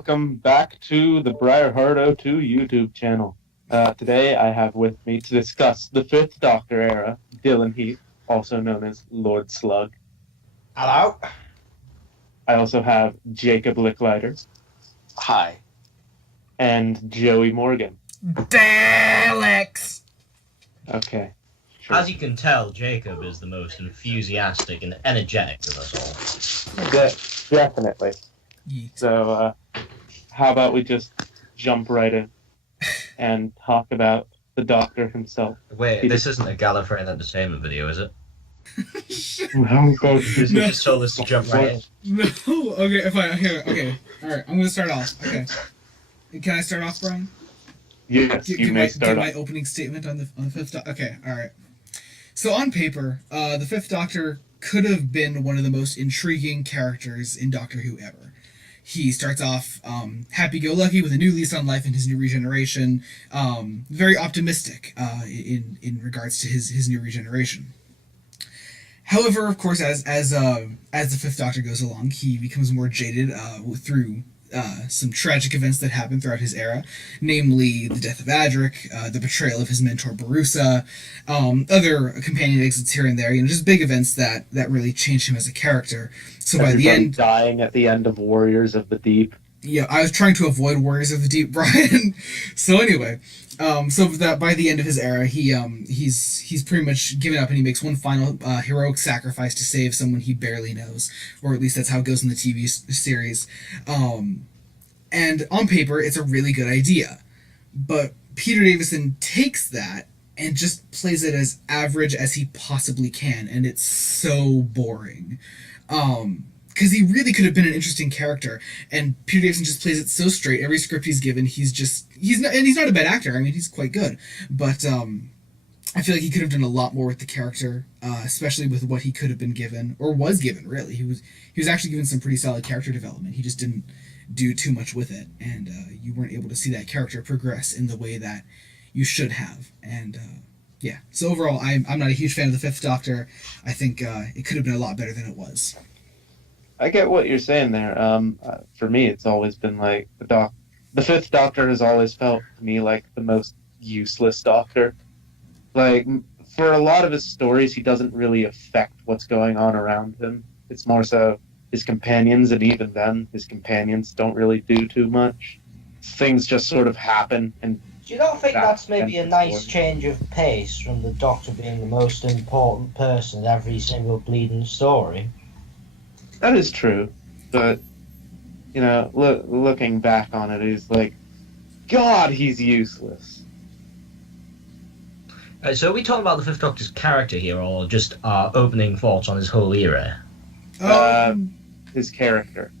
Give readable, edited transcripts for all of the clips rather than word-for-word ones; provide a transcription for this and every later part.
welcome back to the Briarheart 02 YouTube channel. Today I have with me to discuss the Fifth Doctor era, Dylan Heath, also known as Lord Slug. Hello. I also have Jacob Licklider. Hi. And Joey Morgan. Daleks! Okay. Sure. As you can tell, Jacob is the most enthusiastic and energetic of us all. Definitely. Yeet. So, how about we just jump right in and talk about the Doctor himself? Wait, this isn't a Gallifreyan Entertainment video, is it? Oh, God. You just told us to jump right in. No, okay, fine, okay, alright, I'm gonna start off, okay. Can I start off, Brian? Yes, you may start my off. opening statement on the Fifth Doctor? Okay, alright. So on paper, the Fifth Doctor could have been one of the most intriguing characters in Doctor Who ever. He starts off happy-go-lucky with a new lease on life in his new regeneration, very optimistic in regards to his new regeneration. However, of course, as the Fifth Doctor goes along, he becomes more jaded through some tragic events that happen throughout his era, namely the death of Adric, the betrayal of his mentor Barusa, other companion exits here and there, just big events that really changed him as a character. So by the end, dying at the end of Warriors of the Deep. Yeah, I was trying to avoid Warriors of the Deep, Brian. So anyway, so that by the end of his era, he's pretty much given up, and he makes one final heroic sacrifice to save someone he barely knows, or at least that's how it goes in the TV series. And on paper, it's a really good idea, but Peter Davison takes that and just plays it as average as he possibly can, and it's so boring. Because he really could have been an interesting character, and Peter Davison just plays it so straight. Every script he's given, he's not a bad actor. I mean, he's quite good, but I feel like he could have done a lot more with the character, especially with what he could have been given, or was given. Really, he was actually given some pretty solid character development. He just didn't do too much with it, and you weren't able to see that character progress in the way that you should have. And yeah, so overall, I'm not a huge fan of the Fifth Doctor. I think it could have been a lot better than it was. I get what you're saying there. For me, it's always been like the Fifth Doctor has always felt to me like the most useless Doctor. Like, for a lot of his stories, he doesn't really affect what's going on around him. It's more so his companions, and even then, his companions don't really do too much. Things just sort of happen. And do you not think that's maybe a nice change of pace from the Doctor being the most important person in every single bleeding story? That is true, but, looking back on it, he's like, God, he's useless. So are we talking about the Fifth Doctor's character here, or just our opening thoughts on his whole era? His character.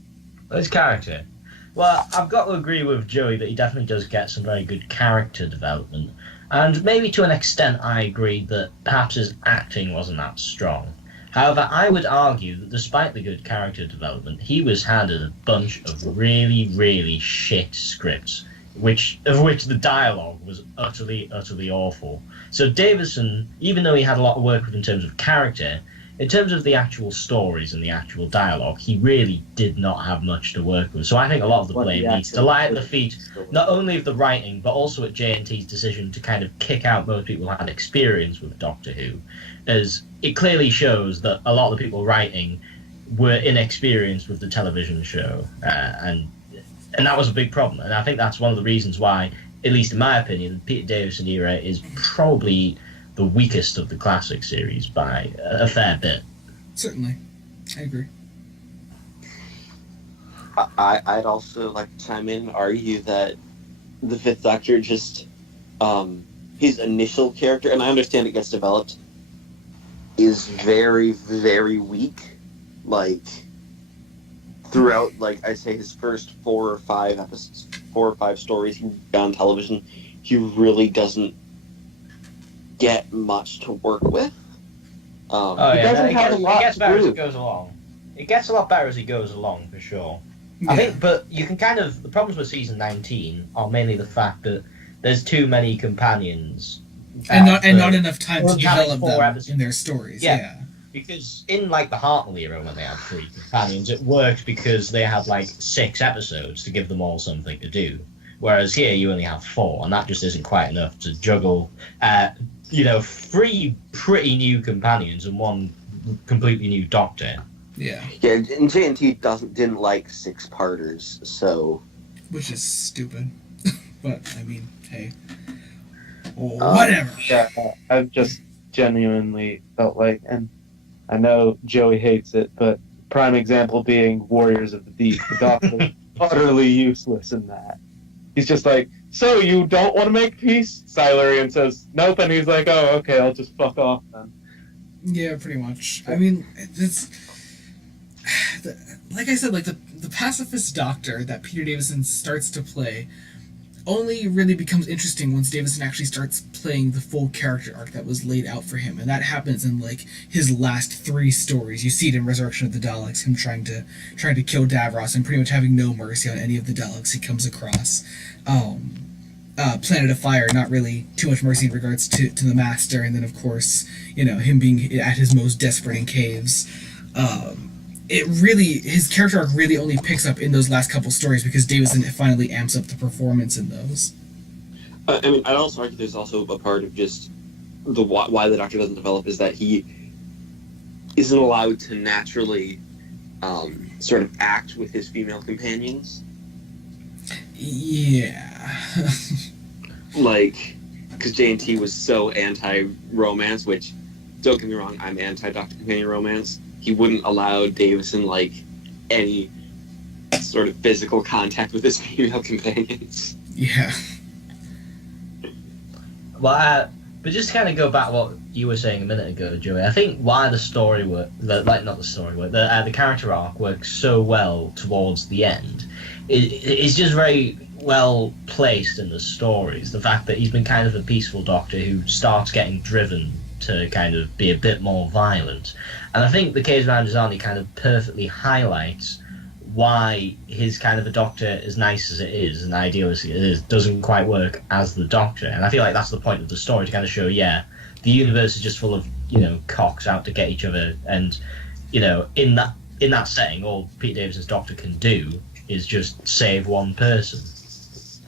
His character. Well, I've got to agree with Joey that he definitely does get some very good character development, and maybe to an extent I agree that perhaps his acting wasn't that strong. However, I would argue that despite the good character development, he was handed a bunch of really, really shit scripts, of which the dialogue was utterly, utterly awful. So Davison, even though he had a lot of work with in terms of character, in terms of the actual stories and the actual dialogue, he really did not have much to work with. So I think a lot of the blame needs to lie at the feet, not only of the writing, but also at JNT's decision to kind of kick out most people who had experience with Doctor Who, as it clearly shows that a lot of the people writing were inexperienced with the television show, and that was a big problem. And I think that's one of the reasons why, at least in my opinion, the Peter Davison era is probably the weakest of the classic series by a fair bit. Certainly, I agree. I'd also like to chime in and argue that the Fifth Doctor just, his initial character, and I understand it gets developed, is very, very weak. Like, throughout, like, I'd say his first 4 or 5 stories he got on television, he really doesn't get much to work with. It gets better as it goes along. It gets a lot better as he goes along, for sure. Yeah. I think, but you can kind of... The problems with season 19 are mainly the fact that there's too many companions. And not enough time to develop them in their stories. Yeah. Because in like the Hartnell era, when they had 3 companions, it worked because they had like 6 episodes to give them all something to do. Whereas here you only have 4, and that just isn't quite enough to juggle, 3 pretty new companions and 1 completely new Doctor. Yeah. Yeah, and JNT didn't like 6-parters, so... Which is stupid. But, I mean, hey. Whatever. Yeah, I've just genuinely felt like, and I know Joey hates it, but prime example being Warriors of the Deep. The Doctor utterly useless in that. He's just like, so you don't want to make peace? Silurian says, nope, and he's like, oh, okay, I'll just fuck off then. Yeah, pretty much. I mean, it's... Like I said, like, the pacifist Doctor that Peter Davison starts to play only really becomes interesting once Davison actually starts playing the full character arc that was laid out for him, and that happens in like his last 3 stories. You see it in Resurrection of the Daleks, him trying to kill Davros and pretty much having no mercy on any of the Daleks he comes across. Planet of Fire, not really too much mercy in regards to the Master, and then of course, him being at his most desperate in caves. His character arc really only picks up in those last couple stories because Davison finally amps up the performance in those. I mean, I'd also argue there's also a part of just the why the Doctor doesn't develop is that he isn't allowed to naturally sort of act with his female companions. Yeah. Like, because JNT was so anti-romance, which, don't get me wrong, I'm anti-Doctor Companion romance. He wouldn't allow Davison, like, any sort of physical contact with his female companions. Yeah. Well, but just to kind of go back to what you were saying a minute ago, Joey, I think why the story the character arc works so well towards the end is just very well placed in the stories. The fact that he's been kind of a peaceful Doctor who starts getting driven to kind of be a bit more violent. And I think the case of Androzani kind of perfectly highlights why his kind of a Doctor, as nice as it is and idealistic as it is, doesn't quite work as the Doctor. And I feel like that's the point of the story, to kind of show, the universe is just full of, cocks out to get each other. And, in that setting, all Pete Davidson's Doctor can do is just save one person.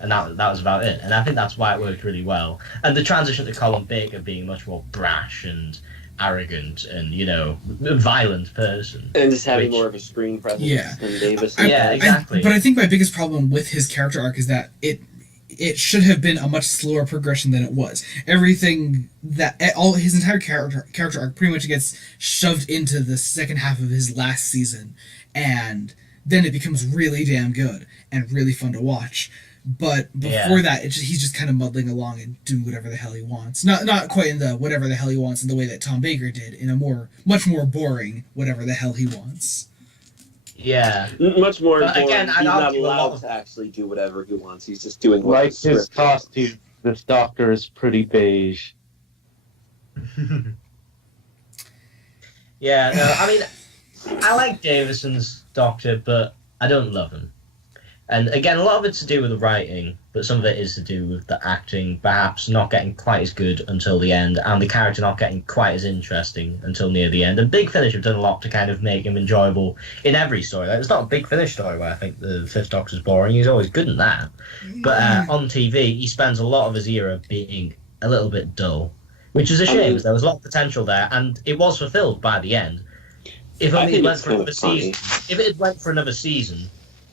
And that was about it. And I think that's why it worked really well. And the transition to Colin Baker being much more brash and arrogant and, a violent person. And just having more of a screen presence than Davis. Exactly. But I think my biggest problem with his character arc is that it should have been a much slower progression than it was. Everything his entire character arc pretty much gets shoved into the second half of his last season, and then it becomes really damn good and really fun to watch. But before that, he's just kind of muddling along and doing whatever the hell he wants. Not quite in the whatever the hell he wants in the way that Tom Baker did, in a much more boring whatever the hell he wants. Yeah. Much more but boring. Again, he's not allowed to actually do whatever he wants. He's just doing what like his costume. This Doctor is pretty beige. Yeah, no, I mean, I like Davison's Doctor, but I don't love him. And again, a lot of it's to do with the writing, but some of it is to do with the acting perhaps not getting quite as good until the end, and the character not getting quite as interesting until near the end. And Big Finish have done a lot to kind of make him enjoyable in every story. Like, it's not a Big Finish story where I think the Fifth Doctor's boring. He's always good in that. But on TV, he spends a lot of his era being a little bit dull, which is a shame, because there was a lot of potential there, and it was fulfilled by the end. If only it went for another season. If it had went for another season,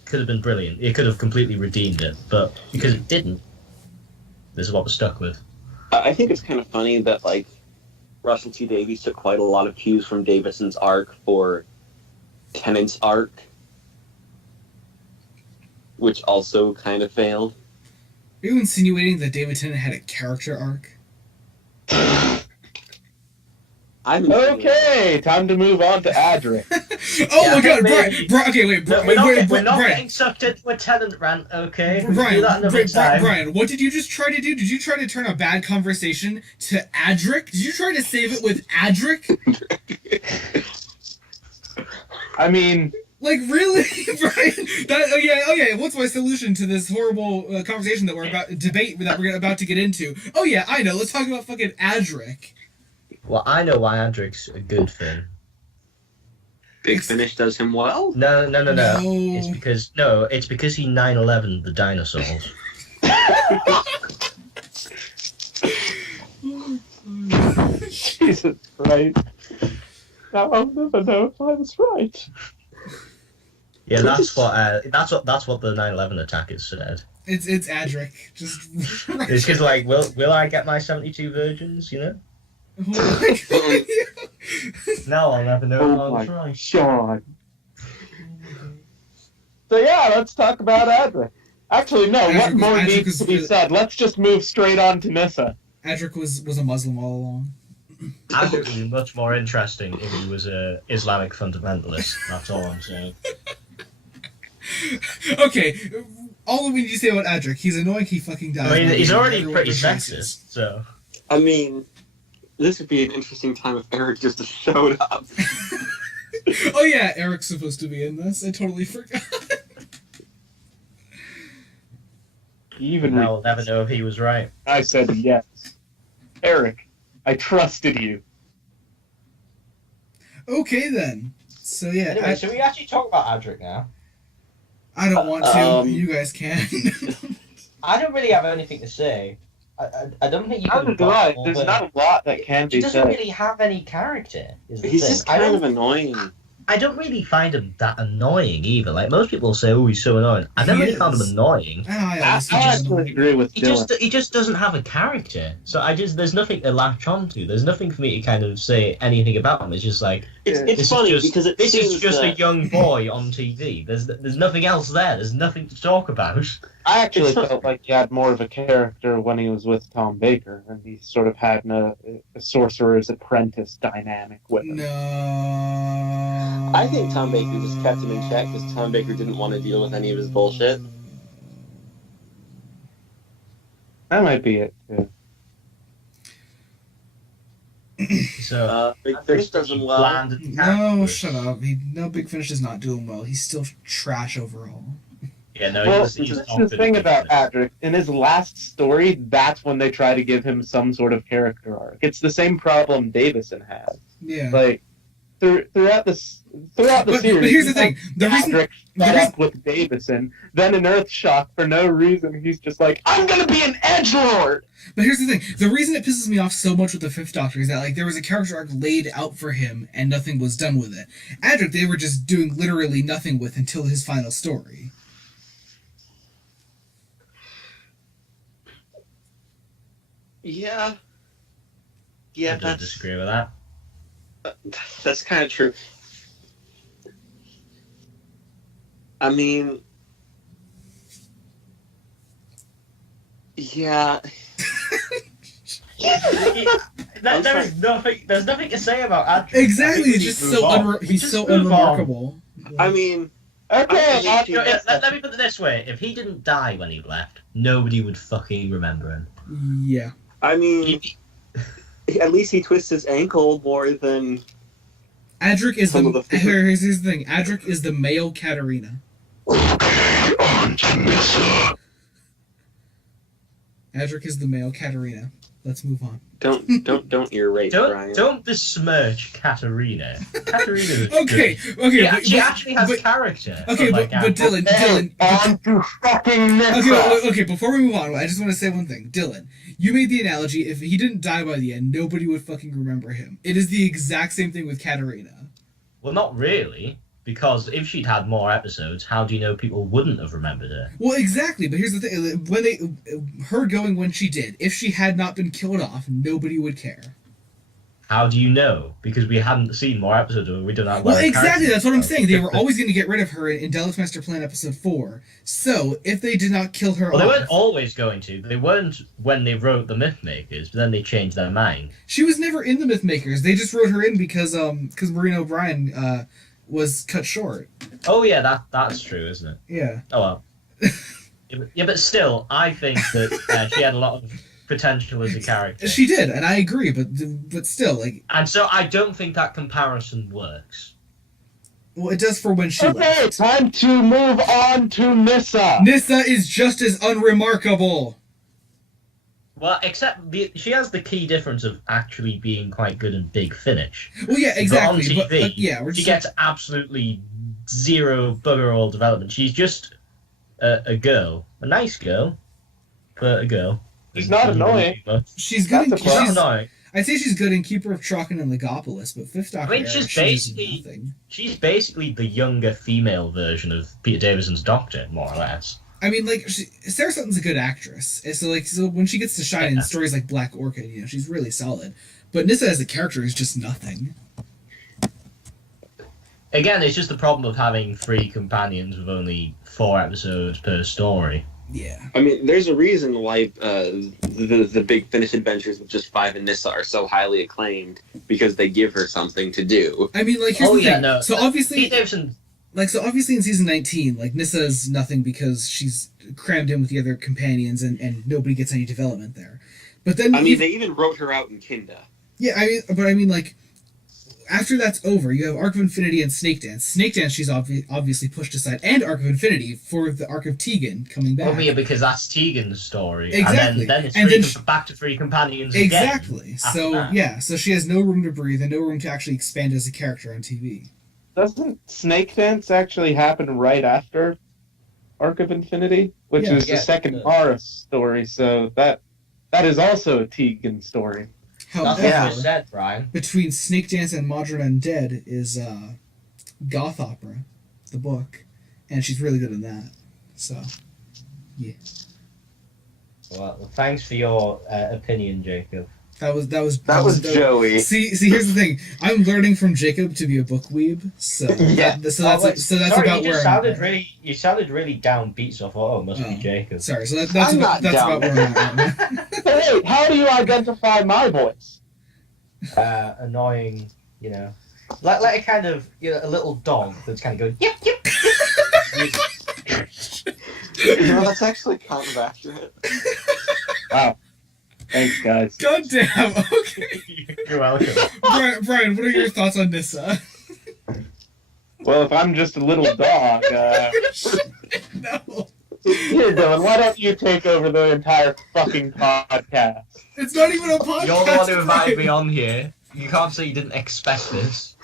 could have been brilliant. It could have completely redeemed it, but because it didn't, this is what we're stuck with. I think it's kind of funny that, like, Russell T Davies took quite a lot of cues from Davison's arc for Tennant's arc, which also kind of failed. Are you insinuating that David Tennant had a character arc? Okay, time to move on to Adric. My god, Brian, okay, wait, We're not Brian. getting sucked into a Tennant rant, okay? Brian, what did you just try to do? Did you try to turn a bad conversation to Adric? Did you try to save it with Adric? I mean... Like, really, Brian? Okay, what's my solution to this horrible conversation that we're about to get into? Oh yeah, I know, let's talk about fucking Adric. Well, I know why Adric's a good thing. Big Finish does him well? No. No. It's because he 9/11 the dinosaurs. Jesus Christ. Now I'll never know if I was right. Yeah, that's what the 9/11 attackers said. It's Adric. Just. It's because like, will I get my 72 virgins? You know. Oh my God. Now I'll never know if I was right. Sean. So yeah, let's talk about Adric. Actually, no. What more needs to be said? Let's just move straight on to Nissa. Adric was a Muslim all along. Adric would be much more interesting if he was a Islamic fundamentalist. That's all I'm saying. Okay, all we need to say about Adric, he's annoying, he fucking dies. I mean, he's already Everyone pretty rejoices. sexist, so... I mean, this would be an interesting time if Eric just showed up. Oh yeah, Eric's supposed to be in this. I totally forgot. Now we'll never know if he was right. I said yes. Eric, I trusted you. Okay then. So yeah, Anyway, should we actually talk about Adric now? I don't want to. You guys can. I don't really have anything to say. I don't think you can. Right. There's not a lot that can be said. He doesn't really have any character. He's just kind of annoying. I don't really find him that annoying either. Like, most people say, oh, he's so annoying. I never really found him annoying. I actually agree with Dylan. He just doesn't have a character. So there's nothing to latch onto. There's nothing for me to kind of say anything about him. It's just like, it's funny because this is just a young boy on TV. There's nothing else there. There's nothing to talk about. I actually felt like he had more of a character when he was with Tom Baker, and he sort of had a sorcerer's apprentice dynamic with him. No. I think Tom Baker just kept him in check because Tom Baker didn't want to deal with any of his bullshit. That might be it, too. So, Big Fish does him well. No, shut up. Big Finish is not doing well. He's still trash overall. Yeah, no, well, he's the thing about Adric. In his last story, that's when they try to give him some sort of character arc. It's the same problem Davison has. Yeah. Like, throughout the series. But here's the thing. Adric met up with Davison, then in Earthshock, for no reason, he's just like, I'm gonna be an edgelord! But here's the thing. The reason it pisses me off so much with the Fifth Doctor is that, like, there was a character arc laid out for him, and nothing was done with it. Adric, they were just doing literally nothing with until his final story. Yeah. I don't disagree with that. That's kind of true. I mean, yeah. There's nothing to say about Adric. Exactly, it's just so he's so unremarkable. I mean, okay. Let me put it this way: if he didn't die when he left, nobody would fucking remember him. Yeah. I mean, at least he twists his ankle more than. Adric is here's the thing. Adric is the male Katarina. Adric is the male Katarina. Let's move on. Don't irate Brian. Don't besmirch Katarina. Katarina is okay. She actually has character. Okay, but Dylan. On to fucking Nissa. Okay, before we move on, I just want to say one thing. Dylan, you made the analogy, if he didn't die by the end, nobody would fucking remember him. It is the exact same thing with Katarina. Well, not really. Because if she'd had more episodes, how do you know people wouldn't have remembered her? Well, exactly, but here's the thing. Her going when she did, if she had not been killed off, nobody would care. How do you know? Because we hadn't seen more episodes of her. We don't know. Well, exactly, that's what I'm saying. They were always going to get rid of her in Delos Master Plan Episode 4. So, if they did not kill her off... Well, they weren't always going to. They weren't when they wrote the Mythmakers, but then they changed their mind. She was never in the Mythmakers. They just wrote her in because Maureen O'Brien... was cut short. Oh yeah, that's true, isn't it? Yeah. Oh well. Yeah, but still, I think that she had a lot of potential as a character. She did, and I agree, but still, like. And so I don't think that comparison works. Well, it does for when she. Okay, time to move on to Nissa. Nissa is just as unremarkable. Well, except she has the key difference of actually being quite good in Big Finish. Well, yeah, exactly. But on TV, we're she just gets absolutely zero bugger all development. She's just a girl, a nice girl, but a girl. She's not annoying. she's good. That's a She's not plus. annoying. I'd say she's good in Keeper of Traken and Legopolis, but Fifth Doctor. I mean, she's she does basically nothing. she's basically the younger female version of Peter Davison's Doctor, more or less. I mean, like Sarah Sutton's a good actress, and so when she gets to shine in stories like Black Orchid, you know, she's really solid. But Nyssa as a character is just nothing. Again, it's just the problem of having 3 companions with only 4 episodes per story. Yeah. I mean, there's a reason why the Big Finish adventures with just 5 and Nyssa are so highly acclaimed, because they give her something to do. I mean, like, here's the thing. No. So obviously, Pete Davison. obviously in season 19, like, Nyssa is nothing because she's crammed in with the other companions and nobody gets any development there. But then I mean, they even wrote her out in Kinda. Yeah, I mean, like, after that's over, you have Arc of Infinity and Snake Dance. Snake Dance, she's obviously pushed aside, and Arc of Infinity for the Arc of Teigen coming back. Well, yeah, because that's Tegan's story. Exactly. And then it's And then back to 3 companions exactly. again. So That. yeah, so she has no room to breathe and no room to actually expand as a character on TV. Doesn't Snake Dance actually happen right after Arc of Infinity, which Yeah. is the second Mara story? So that is also a Teigen story. That's However, what I said, Brian. between Snake Dance and Modern Undead is Goth Opera, the book, and she's really good in that. So, yeah. Well, thanks for your opinion, Jacob. That was Joey. See, here's the thing. I'm learning from Jacob to be a book weeb, so Yeah. that's Sorry, about you where sounded I'm. You sounded really downbeat, so I thought, oh, it must be Jacob. Sorry, so that's I'm about not down. where I'm at. Hey, how do you identify my voice? Annoying, you know, like a kind of, you know, a little dog that's kind of going yip yip. You know, that's actually kind of accurate. Wow. Thanks, guys. God damn. Okay. You're welcome. Brian, what are your thoughts on Nyssa? Well, if I'm just a little dog, No, here, Dylan, why don't you take over the entire fucking podcast? it's not even a podcast. You're the one who invited Brian. me on here. You can't say you didn't expect this.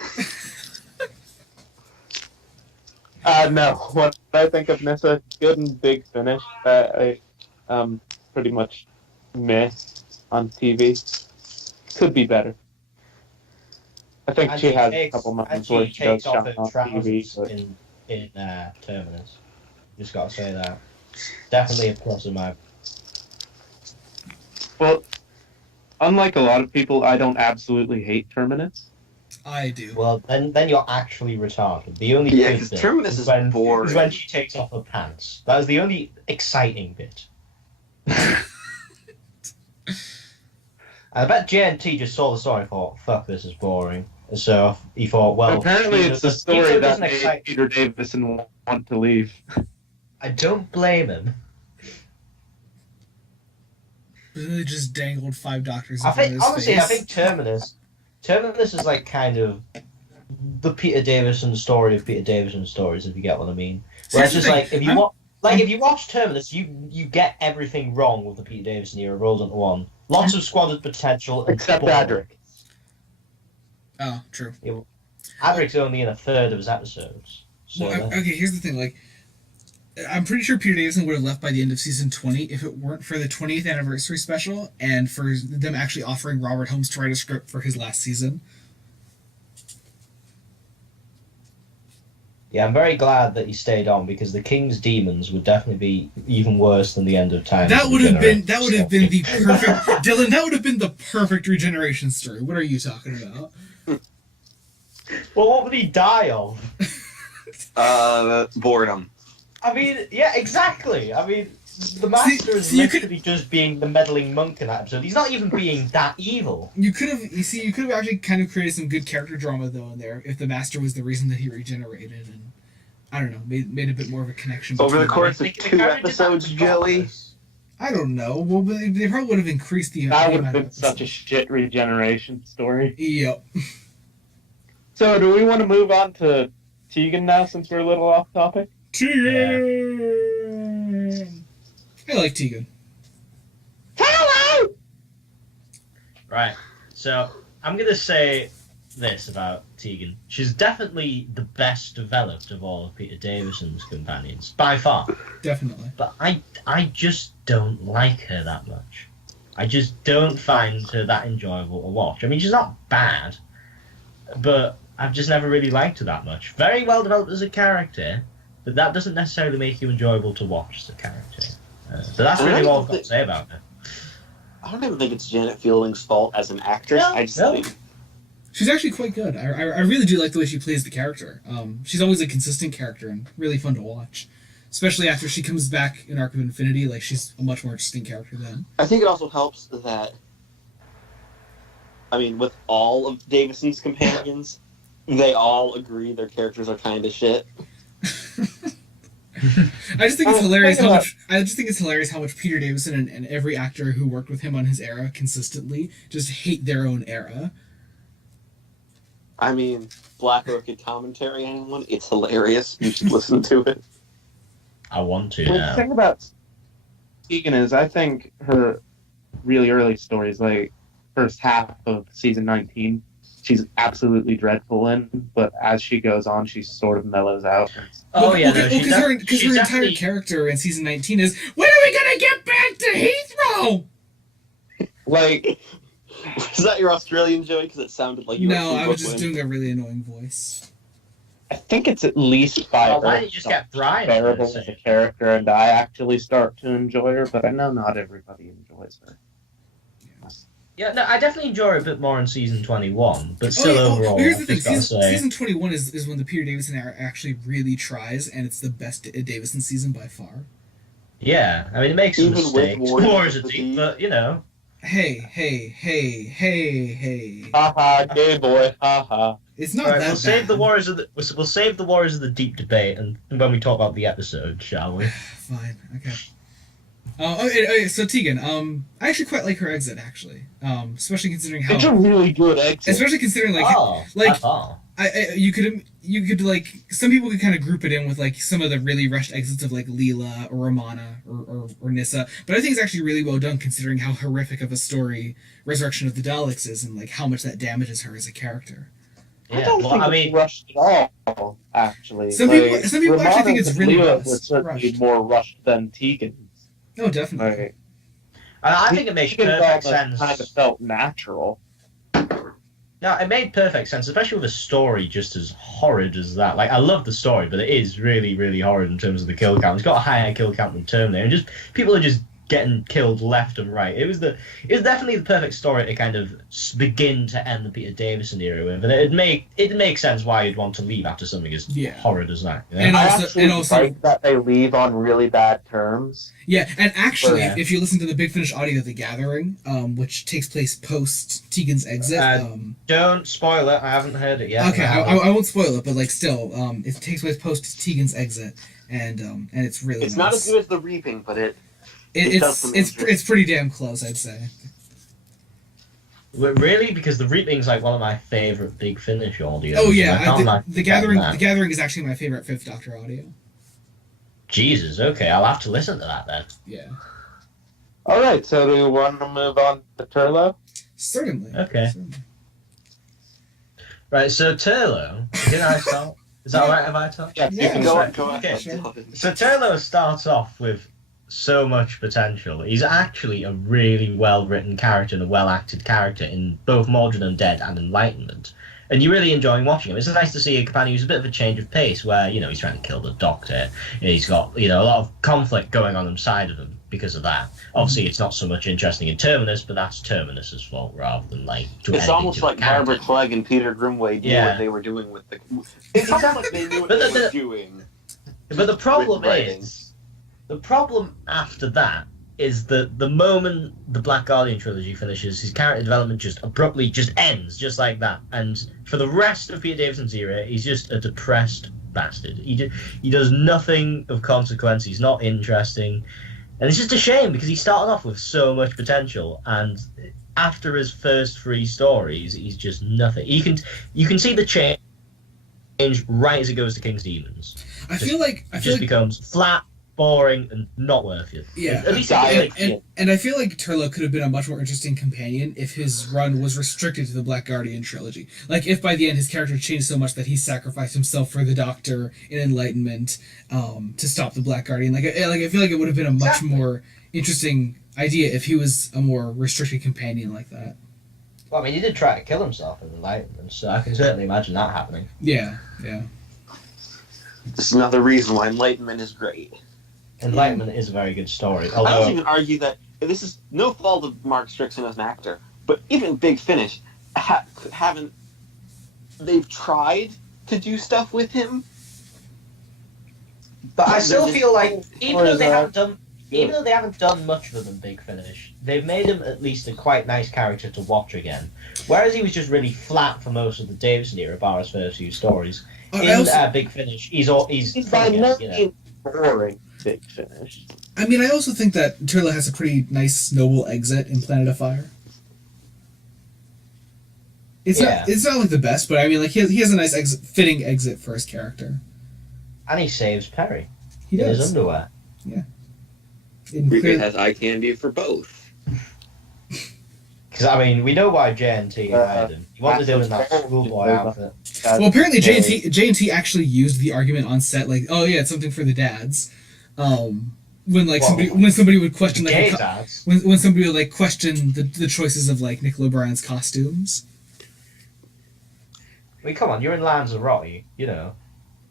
No. What I think of Nyssa, good and Big Finish. I pretty much meh on TV. Could be better. I think And she has a takes- couple and moments she where she does takes off shine her on TV. trousers But in Terminus. Just gotta say that. Definitely a plus in my. well, unlike a lot of people, I don't absolutely hate Terminus. I do. Well, then you're actually retarded. The only Yeah, good because bit Terminus is boring. is when she takes off her pants. That is the only exciting bit. I bet JNT just saw the story and thought, fuck, this is boring. So he thought, well... Apparently, it's the even story though it that doesn't made excite- Peter Davison want to leave. I don't blame him. They just dangled 5 doctors in I front think, of his honestly, face. I think Terminus is like kind of the Peter Davison story of Peter Davison stories, if you get what I mean. Where Here's it's the just thing, like, if you watch Terminus, you get everything wrong with the Peter Davison era rolled into one. Lots of squandered potential. And Except boring. Adric. Oh, true. Adric's only in a third of his episodes. So Well, okay, here's the thing. Like, I'm pretty sure Peter Davison would have left by the end of season 20 if it weren't for the 20th anniversary special and for them actually offering Robert Holmes to write a script for his last season. yeah, I'm very glad that he stayed on because the King's Demons would definitely be even worse than the End of Time. That would have been the perfect Dylan. That would have been the perfect regeneration story. What are you talking about? Well, what would he die of? Boredom. I mean, yeah, exactly. I mean, the Master is you literally just being the meddling monk in that episode. He's not even being that evil. You could have actually kind of created some good character drama though in there if the Master was the reason that he regenerated and I don't know made a bit more of a connection Over the between course them. of 2 episodes, Joey. I don't know. Well, they probably would have increased the. That the would have amount been of such a shit regeneration story. Yep. So, do we want to move on to Teigen now, since we're a little off topic? Teigen. I like Teigen. Hello! Right. So I'm gonna say this about Teigen. She's definitely the best developed of all of Peter Davison's companions, by far. Definitely. But I just don't like her that much. I just don't find her that enjoyable to watch. I mean, she's not bad, but I've just never really liked her that much. Very well developed as a character, but that doesn't necessarily make you enjoyable to watch the character. So that's really all I've got to say about her. I don't even think it's Janet Fielding's fault as an actress. No, I just no. think She's actually quite good. I really do like the way she plays the character. She's always a consistent character and really fun to watch. Especially after she comes back in Arc of Infinity, like, she's a much more interesting character then. I think it also helps that, I mean, with all of Davison's companions, they all agree their characters are kind of shit. I just think it's hilarious how much. I just think it's hilarious how much Peter Davison and every actor who worked with him on his era consistently just hate their own era. I mean, Black Orchid commentary, anyone? It's hilarious. You should listen to it. I want to Well, now. the thing about Teigen is, I think her really early stories, like first half of season 19, she's absolutely dreadful in, but as she goes on, she sort of mellows out. Oh yeah, no, because her entire definitely... character in season 19 is, when are we gonna get back to Heathrow? Like, Is that your Australian, Joey? Because it sounded like you were No, from I was just Brooklyn. doing a really annoying voice. I think it's at least 5 Well, why don't you just get Brian? bearable as a character, and I actually start to enjoy her, but I know not everybody enjoys her. Yeah, no, I definitely enjoy her a bit more in season 21, but still overall, here's the I've thing. just gotta say... Season 21 is when the Peter Davison era actually really tries, and it's the best Davison season by far. Yeah, I mean, it makes some Even with mistakes. Warriors Wars of are the deep, Deep. but, you know... Hey. Haha, gay boy, haha. It's not Right, that we'll save bad. the Warriors of the we'll save the Warriors of the Deep debate and when we talk about the episode, shall we? Fine, okay. Okay, so Teigen, I actually quite like her exit, actually. Especially considering how... It's a really good exit. Especially considering, like... That's all. you could like, some people could kind of group it in with like some of the really rushed exits of like Leela or Romana or Nissa, but I think it's actually really well done considering how horrific of a story Resurrection of the Daleks is and like how much that damages her as a character. I Yeah, don't well, think I it's mean, rushed at all, actually. Some people actually think it's really Leela was certainly rushed. more rushed than Tegan's. Oh, definitely. Like, I think it makes Tegan's perfect almost sense. kind of felt natural. No, it made perfect sense, especially with a story just as horrid as that. Like, I love the story, but it is really, really horrid in terms of the kill count. It's got a higher kill count than Terminator, and just people are just getting killed left and right. It was definitely the perfect story to kind of begin to end the Peter Davison era with, and it make sense why you'd want to leave after something as horrid as that. You know? And I also- actually and also- like that they leave on really bad terms. Yeah, and actually, Yeah. if you listen to the Big Finish audio of The Gathering, which takes place post Tegan's exit... Don't spoil it. I haven't heard it yet. okay, I won't spoil it, but like still, it takes place post Tegan's exit, and it's really It's nice. not as good as The Reaping, but it does It's some it's interesting- it's pretty damn close, I'd say. Really? Because The Reaping's like one of my favourite Big Finish audios. Oh yeah, I can't like the Gathering. that. The Gathering is actually my favorite Fifth Doctor audio. Jesus, okay, I'll have to listen to that then. Yeah, Alright, so do we want to move on to Turlo? certainly. Okay. Certainly. Right, so Turlo, did I start? Is that alright if I talk? Yes, Yeah, you can go go on, go on. Okay. Sure. So Turlo starts off with so much potential. He's actually a really well-written character and a well-acted character in both Mordred Undead and Enlightenment. And you're really enjoying watching him. It's nice to see a companion who's a bit of a change of pace, where, you know, he's trying to kill the Doctor. And he's got, you know, a lot of conflict going on inside of him because of that. Obviously, it's not so much interesting in Terminus, but that's Terminus's fault rather than, like, It's almost like Barbara Clegg and Peter Grimway knew Yeah. what they were doing with the... It's almost like they knew what But they the- were doing. But the problem with writing. is, the problem after that is that the moment the Black Guardian trilogy finishes, his character development just abruptly just ends, just like that. And for the rest of Peter Davison's era, he's just a depressed bastard. He does nothing of consequence. He's not interesting. And it's just a shame, because he started off with so much potential, and after his first 3 stories, he's just nothing. You can see the change right as it goes to King's Demons. I feel like Becomes flat, boring and not worth it. Yeah. At least it's like, And I feel like Turlo could have been a much more interesting companion if his run was restricted to the Black Guardian trilogy. Like, if by the end his character changed so much that he sacrificed himself for the Doctor in Enlightenment to stop the Black Guardian. Like I feel like it would have been a much more interesting idea if he was a more restricted companion like that. Well, I mean, he did try to kill himself in Enlightenment, so I can certainly imagine that happening. Yeah. This is another reason why Enlightenment is great. Enlightenment is a very good story. I would Although, even argue that this is no fault of Mark Strickson as an actor, but even Big Finish haven't. They've tried to do stuff with him, but I still feel like even though they haven't done much of him in Big Finish, they've made him at least a quite nice character to watch again. Whereas he was just really flat for most of the Davison era, bar his first few stories. In Big Finish, he's by no means boring. Big Finish. I mean, I also think that Turlo has a pretty nice, noble exit in Planet of Fire. It's not like the best, but I mean, like he has a nice fitting exit for his character. And he saves Perry. He does. In his underwear. Yeah. It has eye candy for both. Because, I mean, we know why J&T hired him. He wanted to do in that schoolboy outfit. Well, apparently J&T actually used the argument on set, like, oh yeah, it's something for the dads. When somebody would question, like, when somebody would, like, question the choices of, like, Nicola Bryant's costumes. I mean, come on, you're in Lands of Rotty, you know.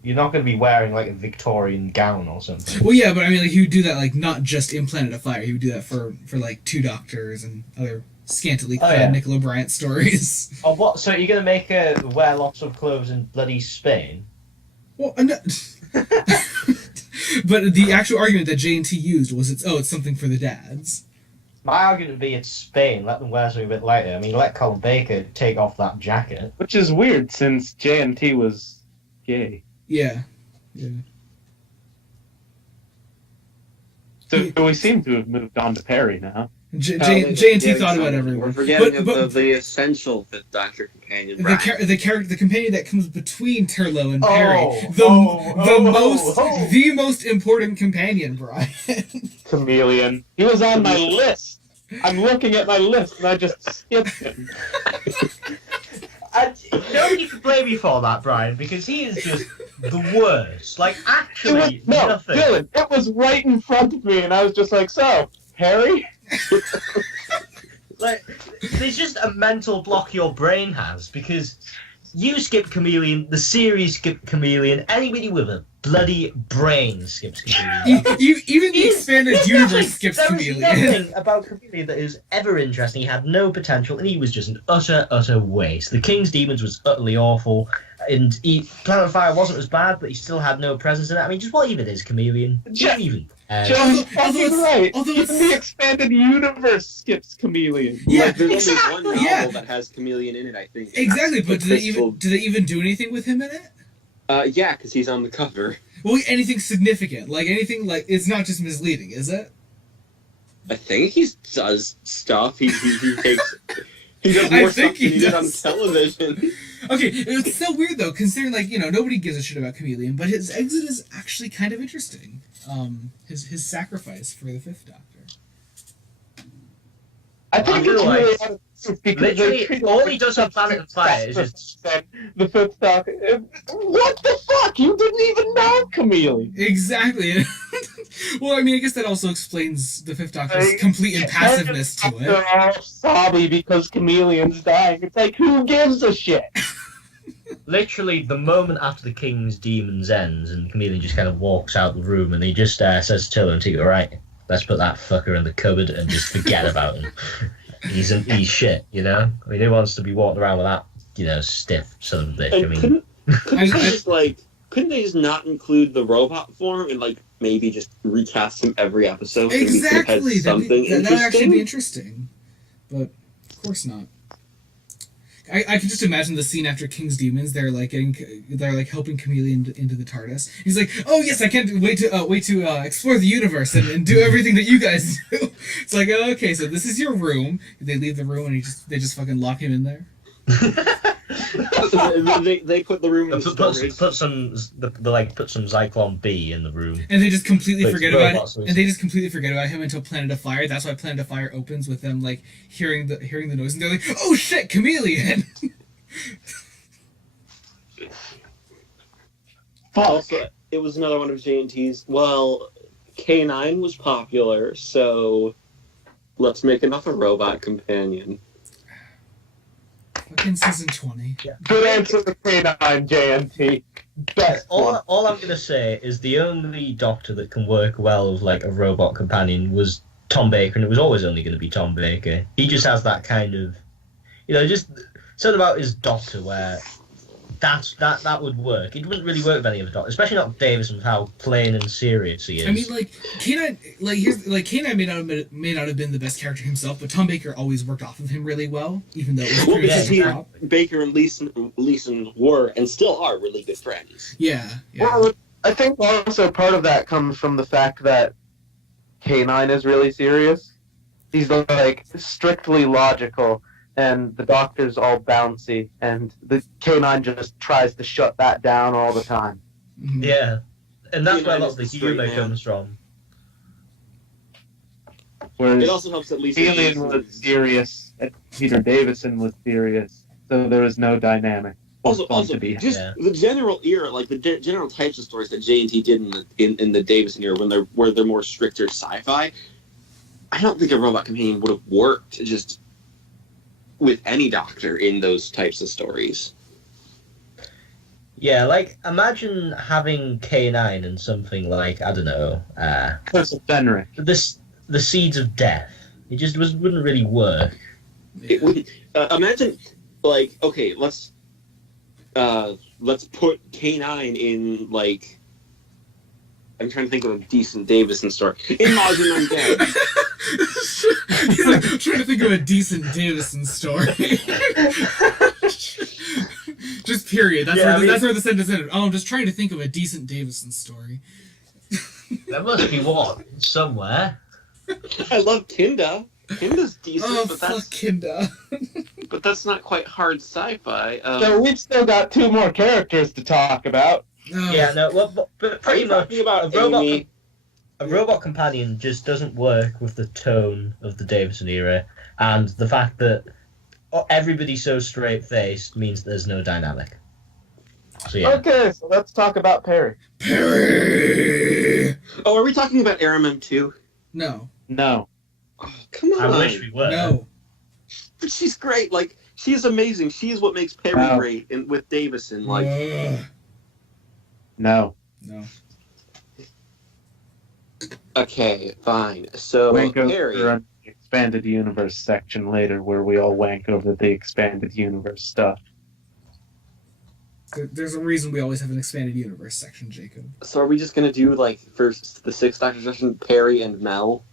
You're not going to be wearing, like, a Victorian gown or something. Well, yeah, but I mean, like, he would do that, like, not just in Planet of Fire. He would do that for like, Two Doctors and other scantily clad Nicola Bryant stories. Oh, what? So you're going to make her wear lots of clothes in bloody Spain? Well, no. But the actual argument that J&T used was it's something for the dads. My argument would be it's Spain. Let them wear something a bit lighter. I mean, let Colin Baker take off that jacket. Which is weird since J&T was gay. Yeah. So we seem to have moved on to Perry now. J&T thought about everyone. We're forgetting the essential Fifth Doctor companion. The companion that comes between Turlo and Perry. The most important companion, Brian. Kamelion. He was on my list. I'm looking at my list and I just skipped him. Nobody can blame you for that, Brian, because he is just the worst. Like, actually, nothing. Dylan, it was right in front of me, and I was just like, so, Harry? Like, there's just a mental block your brain has, because you skip Kamelion, the series skip Kamelion, anybody with a bloody brain skips Kamelion. Even the expanded universe skips Kamelion. There was nothing about Kamelion that is ever interesting. He had no potential, and he was just an utter waste. The King's Demons was utterly awful, and Planet of Fire wasn't as bad, but he still had no presence in it. I mean, just what even is Kamelion? John's fucking right. Even the expanded universe skips Kamelion. Yeah, like, there's exactly. only one novel that has Kamelion in it, I think. Exactly, but do they even do anything with him in it? Yeah, because he's on the cover. Well, anything significant? Like, anything, like, it's not just misleading, is it? I think he does stuff. He takes... He does more stuff than he did on television. Okay, it's so weird, though, considering, like, you know, nobody gives a shit about Kamelion, but his exit is actually kind of interesting. His sacrifice for the Fifth Doctor. I think it's really out of because literally, all he does on Planet of Fire is just... The Fifth Doctor... What the fuck? You didn't even know Kamelion! Exactly. Well, I mean, I guess that also explains the Fifth Doctor's complete impassiveness to it. They're all sobby because Kamelion's dying. It's like, who gives a shit? Literally, the moment after the King's Demons ends, and Kamelion just kind of walks out the room, and he just says to Tilo and Tika, right, let's put that fucker in the cupboard and just forget about him. He's shit, you know? I mean, who wants to be walking around with that, you know, stiff son of a bitch? And I mean... couldn't they just not include the robot form and, like, maybe just recast him every episode? Exactly! That would actually be interesting. But, of course not. I can just imagine the scene after King's Demons. They're helping Kamelion into the TARDIS. He's like, "Oh yes, I can't wait to explore the universe and do everything that you guys do." It's like, oh, okay, so this is your room. They leave the room and they just fucking lock him in there. they put the room in storage. Put some Zyklon B in the room. And they just completely Like, forget robots, about it. And they just completely forget about him until Planet of Fire. That's why Planet of Fire opens with them like hearing the noise, and they're like, "Oh shit, Kamelion!" Also, it was another one of J&T's. Well, K9 was popular, so let's make another robot companion. Fucking season 20. Good answer to K9, JNT. Best one. All I'm gonna say is the only Doctor that can work well with like a robot companion was Tom Baker, and it was always only going to be Tom Baker. He just has that kind of, just something about his Doctor where that would work. It wouldn't really work with any other Doctor, especially not Davison with how plain and serious he is. I mean, like K9, K9 may not have been the best character himself, but Tom Baker always worked off of him really well, even though it was because Baker and Leeson were and still are really good friends. Yeah. Well, I think also part of that comes from the fact that K9 is really serious. He's like strictly logical, and the Doctor's all bouncy, and the K9 just tries to shut that down all the time. Yeah, and that's where a lot of the straight humor man. comes from. Whereas It also helps that Kamelion was serious, and Peter Davison was serious, so there was no dynamic. Also, to be just the general era, like the general types of stories that J&T did in the Davison era, where they're more stricter sci-fi. I don't think a robot companion would have worked just with any Doctor in those types of stories. Yeah, like imagine having K9 and something like I don't know, Curse of Fenric. the Seeds of Death. It just wouldn't really work. It would imagine like okay, let's put K9 in like. I'm trying to think of a decent Davison story. In Modern Undead. He's like, trying to think of a decent Davison story. Just period. That's where the sentence ended. Oh, I'm just trying to think of a decent Davison story. There must be one somewhere. I love Kinda. Kinda's decent, Oh, but fuck Kinda. that's not quite hard sci-fi. So we've still got two more characters to talk about. Oh. Yeah, no, well, but pretty much about a robot companion just doesn't work with the tone of the Davison era, and the fact that everybody's so straight-faced means there's no dynamic. So yeah. Okay, so let's talk about Perry. Perry! Oh, are we talking about Aramon too? No. No. Oh, come on. I wish we were. No. But she's great. Like, she's amazing. She's what makes Perry Wow. great with Davison. Like, No. No. okay, fine. So, Wank over Perry... on the expanded universe section later, where we all wank over the expanded universe stuff. There's a reason we always have an expanded universe section, Jacob. So are we just going to do, like, first the Sixth Doctor session, Perry and Mel?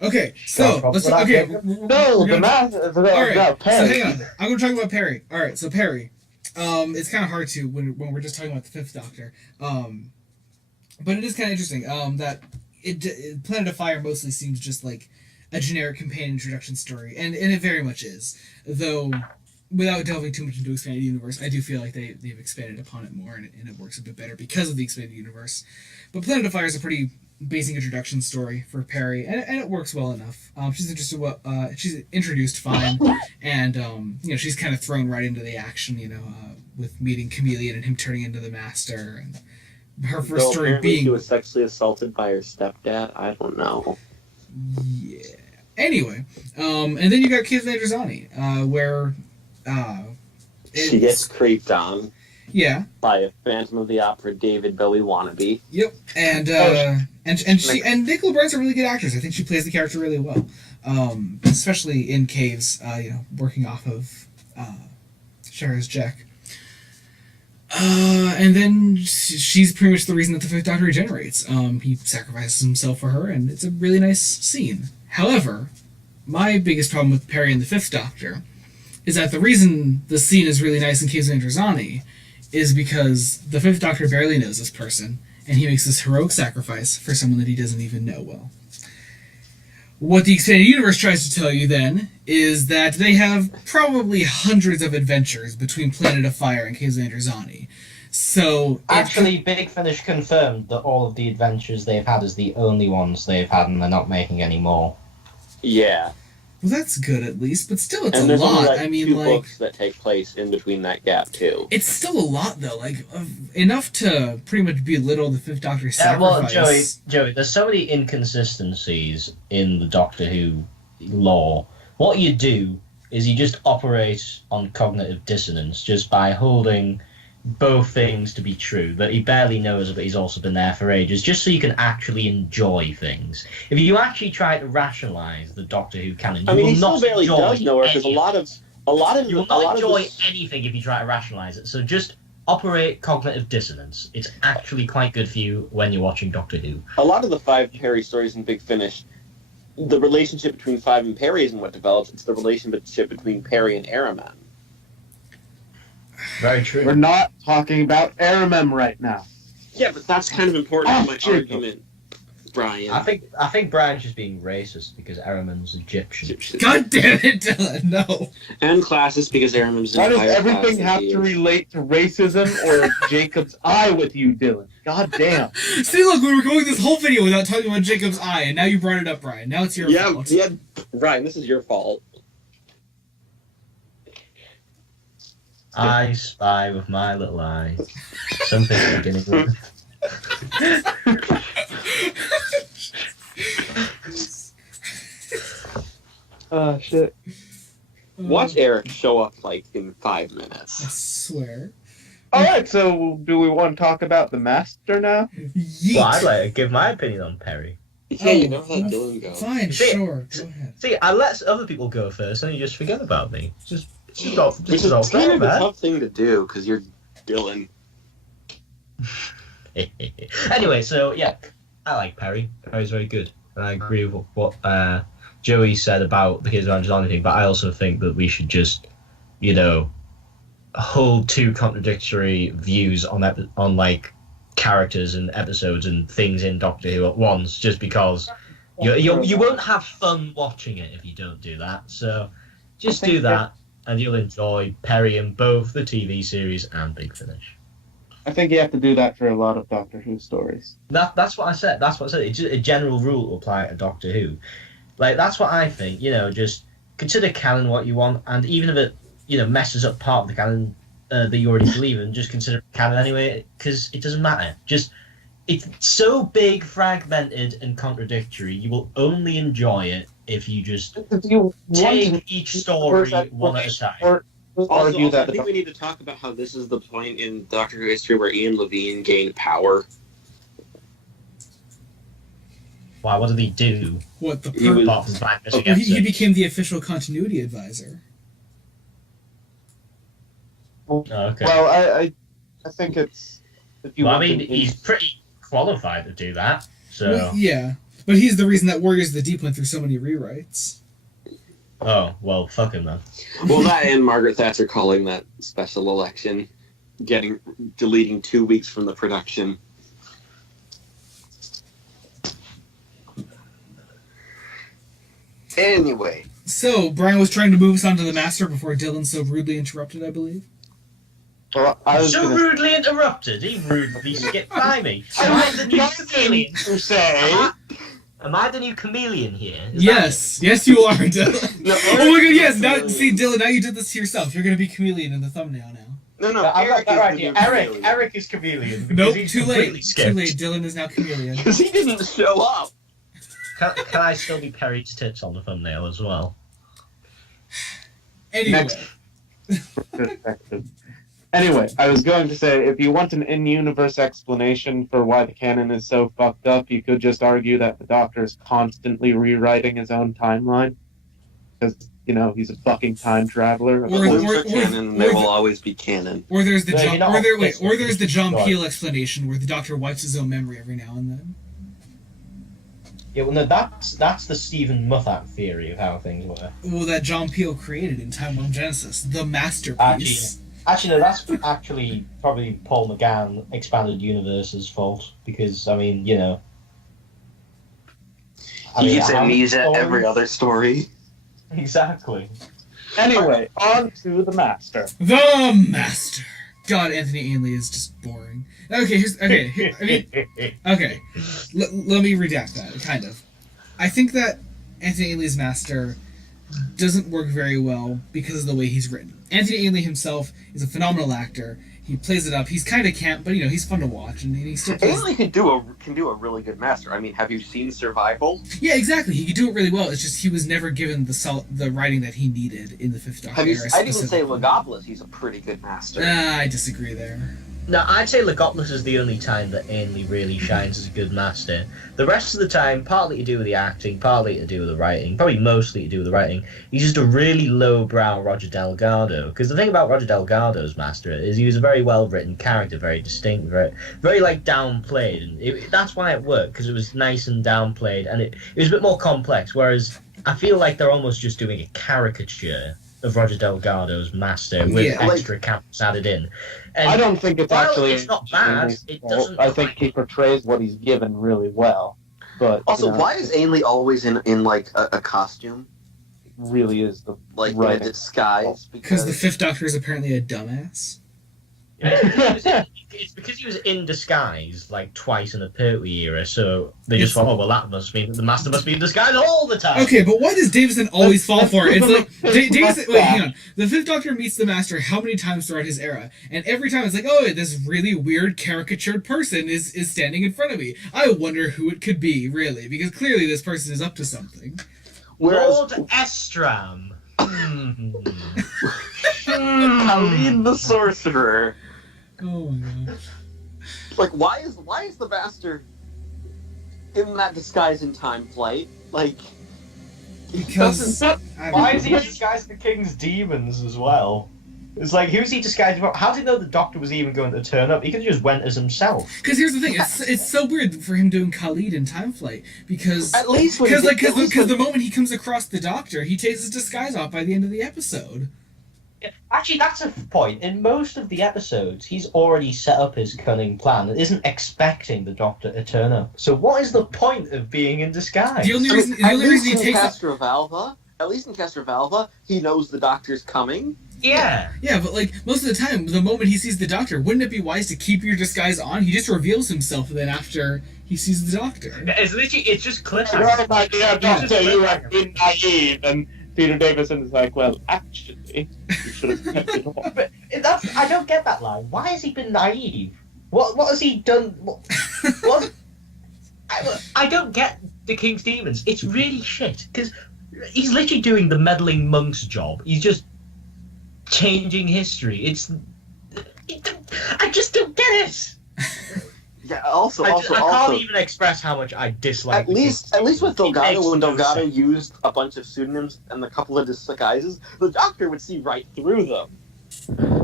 Okay, so let's okay. No, the math. All right, No, Perry. so hang on. I'm going to talk about Perry. All right, so Perry. It's kind of hard to when we're just talking about the Fifth Doctor. But it is kind of interesting. That Planet of Fire mostly seems just like a generic companion introduction story, and it very much is. Though, without delving too much into expanded universe, I do feel like they've expanded upon it more, and it works a bit better because of the expanded universe. But Planet of Fire is a pretty basic introduction story for Perry, and it works well enough. She's she's introduced fine, and she's kind of thrown right into the action. With meeting Kamelion and him turning into the Master, and her first story being she was sexually assaulted by her stepdad. I don't know. Yeah. Anyway, and then you got Kids of Androzani, where she gets creeped on. Yeah. By a Phantom of the Opera David Bowie wannabe. Yep. And Nicola Bright's a really good actress. I think she plays the character really well, especially in Caves. Working off of Shara's Jack. And then she's pretty much the reason that the Fifth Doctor regenerates. He sacrifices himself for her, and it's a really nice scene. However, my biggest problem with Perry and the Fifth Doctor is that the reason the scene is really nice in Caves of Androzani is because the Fifth Doctor barely knows this person, and he makes this heroic sacrifice for someone that he doesn't even know well. What the Expanded Universe tries to tell you, then, is that they have probably hundreds of adventures between Planet of Fire and Caves of Androzani. So Actually, Big Finish confirmed that all of the adventures they've had is the only ones they've had, and they're not making any more. Yeah. well, that's good at least, but still, it's And a there's lot. only like I mean, two like books that take place in between that gap too. it's still a lot though. Like enough to pretty much belittle the Fifth Doctor's sacrifice. Well, Joey, there's so many inconsistencies in the Doctor Who lore. What you do is you just operate on cognitive dissonance just by holding both things to be true, that he barely knows, but he's also been there for ages, just so you can actually enjoy things. If you actually try to rationalize the Doctor Who canon, you I mean, will he not still barely enjoy does know her because a lot of you will not enjoy anything if you try to rationalize it. So just operate cognitive dissonance. It's actually quite good for you when you're watching Doctor Who. a lot of the Five Perry stories in Big Finish, the relationship between Five and Perry isn't what develops, it's the relationship between Perry and Araman. Very true. We're not talking about Aramem right now. Yeah, but that's kind of important to my Jacob. argument, Brian. I think Brian's just being racist because Araman's Egyptian. God damn it, Dylan! No. And classist because Araman's Why in does higher class everything than have he to is. relate to racism or Jacob's eye with you, Dylan? God damn. See, look, we were going this whole video without talking about Jacob's eye, and now you brought it up, Brian. Now it's your fault. Yeah, Brian, this is your fault. I spy with my little eye. Something beginning with. Oh, shit. Watch Eric show up like in 5 I minutes. swear. Alright, so do we want to talk about the Master now? Yeet. Well, I'd like to give my opinion on Perry. Yeah, you never let Dylan go. Fine, See- sure. Go ahead. See, I let other people go first, and you just forget about me. This is all Which is fair, kind of a man. tough thing to do because you're Dylan. Anyway, so yeah, I like Perry. Perry's very good, and I agree with what Joey said about the Kids of Androzani thing. But I also think that we should just, hold two contradictory views on like characters and episodes and things in Doctor Who at once, just because you won't have fun watching it if you don't do that. So just do that, and you'll enjoy Perry in both the TV series and Big Finish. I think you have to do that for a lot of Doctor Who stories. That's what I said. That's what I said. It's just a general rule to apply to Doctor Who. Like, that's what I think. Just consider canon what you want, and even if it, messes up part of the canon that you already believe in, just consider it canon anyway, because it doesn't matter. It's so big, fragmented, and contradictory. You will only enjoy it if you just take each story one at a time. Argue Also, I that think we need to talk about how this is the point in Doctor Who history where Ian Levine gained power. Wow, what did he do? What the He was- Apart from find missing he episodes? became the official continuity advisor. Oh, okay. Well, I think it's... If you Well, I want mean, to- he's pretty qualified to do that. So, Well, yeah, but he's the reason that Warriors of the Deep went through so many rewrites. oh well, fuck him then. Well, that and Margaret Thatcher calling that special election, deleting 2 weeks from the production. Anyway, So, Brian was trying to move us on to the Master before Dylan so rudely interrupted, I believe. Well, I was So gonna... rudely interrupted. He rudely skipped by me. Am I the new chameleon? to say... Am I the new chameleon here? Is Yes, you are, Dylan. No, Oh my god, yes, now, Chameleon. see, Dylan, now you did this to yourself. You're gonna be Chameleon in the thumbnail now. no, I've Eric got that right is here. the chameleon. Eric is chameleon. because Nope, he's too completely late. skipped. Too late, Dylan is now Chameleon. Because he didn't show up. Can I still be Perry's tits on the thumbnail as well? Anyway. Retrospective. Anyway, I was going to say, if you want an in-universe explanation for why the canon is so fucked up, you could just argue that the Doctor is constantly rewriting his own timeline. Because, he's a fucking time traveler. Or- Books or- are canon, and they will always be canon. Or there's the No, John, you're not or there's the John Right. Peel explanation where the Doctor wipes his own memory every now and then. Yeah, well, no, that's the Stephen Moffat theory of how things work. Well, that John Peel created in Time World Genesis, the masterpiece. Actually, no, that's actually probably Paul McGann Expanded Universe's fault because He gets amnesia every other story. Exactly. Anyway, on to the master. The Master. God, Anthony Ainley is just boring. Okay, let me redact that, kind of. I think that Anthony Ainley's Master doesn't work very well because of the way he's written. Anthony Ainley himself is a phenomenal actor. He plays it up. He's kind of camp, but he's fun to watch, and he still plays. Ainley can do a really good master. I mean, have you seen Survival? Yeah, exactly. He could do it really well. It's just he was never given the writing that he needed in the Fifth Doctor. I'd even say Logopolis. He's a pretty good master. I disagree there. No, I'd say Logopolis is the only time that Ainley really shines as a good master. The rest of the time, partly to do with the acting, partly to do with the writing, probably mostly to do with the writing, he's just a really lowbrow Roger Delgado. Because the thing about Roger Delgado's master is he was a very well-written character, very distinct, very like, downplayed. And that's why it worked, because it was nice and downplayed, and it was a bit more complex, whereas I feel like they're almost just doing a caricature of Roger Delgado's master with extra caps added in. And I don't think it's actually. It's not bad. It doesn't. I think he portrays what he's given really well. But also, why is Ainley always in like a costume? It really is the like right in a disguise? Because the Fifth Doctor is apparently a dumbass. It's because he was in disguise like twice in the Pertwee era, so they just thought, that must mean the master must be in disguise all the time. Okay, but why does Davison always fall for it? It's like Davison. Wait, hang on. The Fifth Doctor meets the Master how many times throughout his era, and every time it's like, this really weird caricatured person is standing in front of me. I wonder who it could be, really, because clearly this person is up to something. Lord Estram. Kamelion the Sorcerer. Oh my god. Like, why is the Master in that disguise in time flight? Like, because why is he disguised the King's demons as well? It's like, who's he disguised for? How did he know the Doctor was even going to turn up? He could have just went as himself. Because here's the thing, it's so weird for him doing Khalid in time flight because at least because the moment he comes across the Doctor, he takes his disguise off by the end of the episode. Actually, that's a point. In most of the episodes, he's already set up his cunning plan and isn't expecting the Doctor to turn up. So what is the point of being in disguise? The only reason he takes at least in Castrovalva, he knows the Doctor's coming. Yeah. Yeah, but like most of the time, the moment he sees the Doctor, wouldn't it be wise to keep your disguise on? He just reveals himself then after he sees the Doctor. It's just cliffhanger. Well, my dear Doctor, you have been naive, and Peter Davison is like, well, actually, you should have kept it on. But I don't get that line. Why has he been naive? What has he done? What? I don't get the King's Demons. It's really shit because he's literally doing the meddling monk's job. He's just changing history. I just don't get it. Yeah. I can't even express how much I dislike. At least with Delgado, when Delgado used a bunch of pseudonyms and a couple of disguises, the Doctor would see right through them.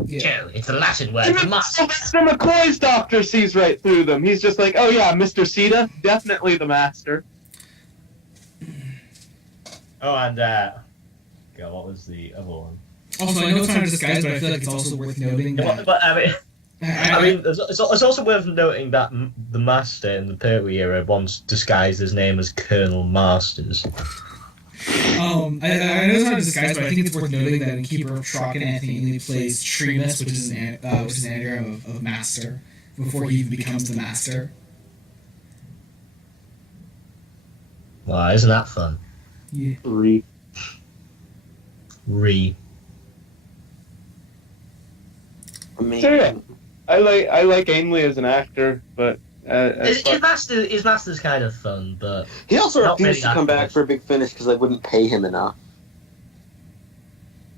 Yeah. It's a Latin word. Mr. McCoy's Doctor sees right through them. He's just like, oh yeah, Mr. Sita, definitely the Master. Oh, and God, what was the other one? Also, I know it's not a disguise, but I feel like it's also worth noting that... But I mean, it's also worth noting that the Master in the Pertwee era once disguised his name as Colonel Masters. I know it's not a disguise, but I think it's worth noting that in Keeper of Shrock, Anthony Ainley plays Tremus, which is an anagram of Master, before he even becomes the Master. Wow, isn't that fun? Yeah. Amazing. So yeah, I like Ainley as an actor, but His Master's kind of fun, but he also not refused really to come that back good. for a big finish because they wouldn't pay him enough.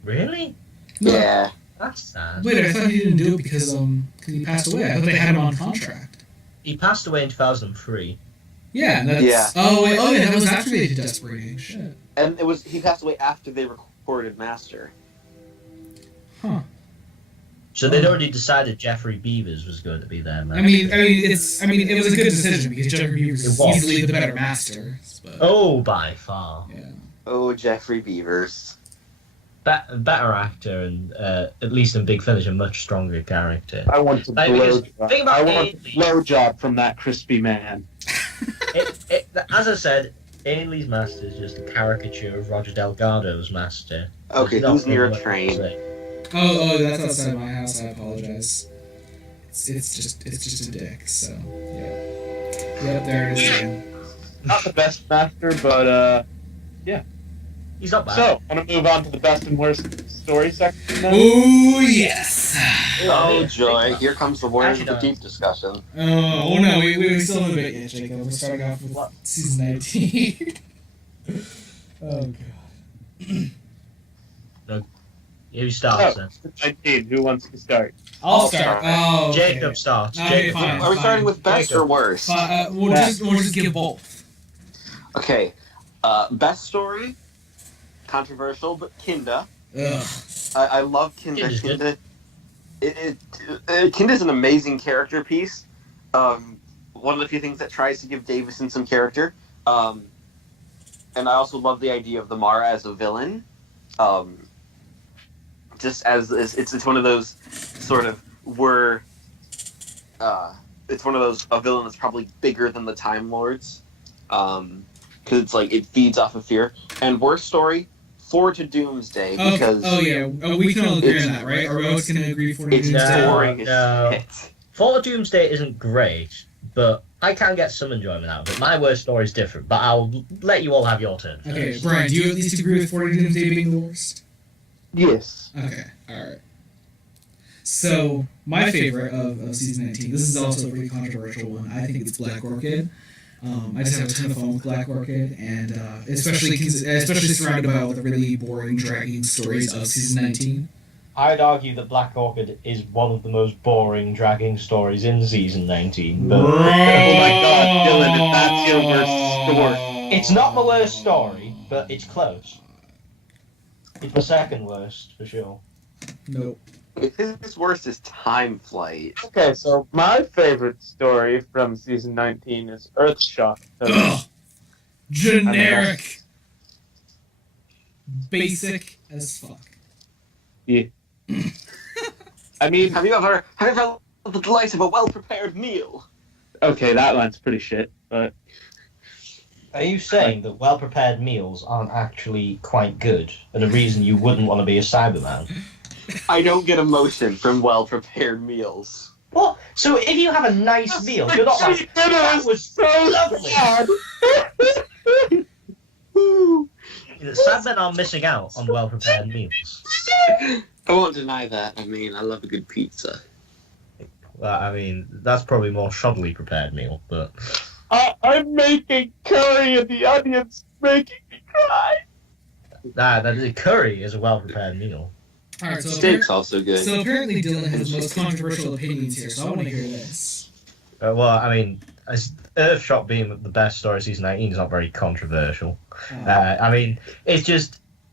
Really? No. Yeah. That's sad. Wait, I thought he didn't do it because he passed away. I thought they had him on contract. He passed away in 2003. Yeah, that's... Yeah. Oh, yeah, that was after they did Desperate. Shit. And he passed away after they recorded Master. Huh. So they'd already decided Jeffrey Beavers was going to be there, man. I mean, it was a good decision because Jeffrey Beavers is easily the better Master. But, oh, by far. Yeah. Oh, Jeffrey Beavers. Better actor and at least in Big Finish a much stronger character. I want to blow job from that crispy man. As I said, Ailey's master is just a caricature of Roger Delgado's master. Okay, It's not who's near a what I train? say. Oh, that's outside my house. I apologize. It's just a dick. So yeah. Yep, there it is again. Not the best master, but He's not bad. So, want to move on to the best and worst story section now? Oh yes. Oh joy! Here comes the Warriors of the Actually, Deep discussion. Oh no, we still have a bit yet, Jacob. We're starting off with season 19. Oh god. Who starts So, then? 19. Who wants to start? I'll start. Oh, okay. Jacob starts. Okay, Jacob. fine. Are we starting with best or worst? We'll just give both. Okay, best story, controversial, but Kinda. Ugh. I love Kinda. Kinda's good. Kinda's an amazing character piece. One of the few things that tries to give Davison some character. And I also love the idea of the Mara as a villain. Just as it's one of those sort of it's one of those a villain that's probably bigger than the Time Lords. Because it's like it feeds off of fear. And worst story, Forward to Doomsday, because we can all agree on that, right? Are we always going to agree for it's Doomsday? boring as shit. Fall of Doomsday isn't great, but I can get some enjoyment out of it. My worst story is different, but I'll let you all have your turn. Okay, Brian, do you at least agree with 40 Doomsday being the worst? Yes. Okay, alright. So, my favorite of season 19, this is also a pretty controversial one. I think it's Black Orchid. I just have a ton of fun with Black Orchid, and especially surrounded by all the really boring, dragging stories of season 19. I'd argue that Black Orchid is one of the most boring, dragging stories in season 19. But Oh my god, Dylan, if that's your worst story. it's not my worst story, but it's close. It's my second worst, for sure. Nope. His worst is Time Flight. Okay, so my favorite story from season 19 is Earthshock. Ugh. Generic. Basic as fuck. Yeah. I mean, Have you ever had the delight of a well-prepared meal? okay, that line's pretty shit, but Are you saying that well-prepared meals aren't actually quite good, and a reason you wouldn't want to be a Cyberman? I don't get emotion from well-prepared meals. What? So if you have a nice meal, you're not like, that was so lovely. Sad men are missing out on well-prepared meals. I won't deny that. I mean, I love a good pizza. Well, I mean, that's probably more shoddily prepared meal, but... I'm making curry and the onions making me cry. That curry is a well-prepared meal. Alright, so, Steak's also good. so apparently Dylan has the most controversial opinions here, so I want to hear this. Well, I mean, Earthshock being the best story of season 19 is not very controversial. I mean,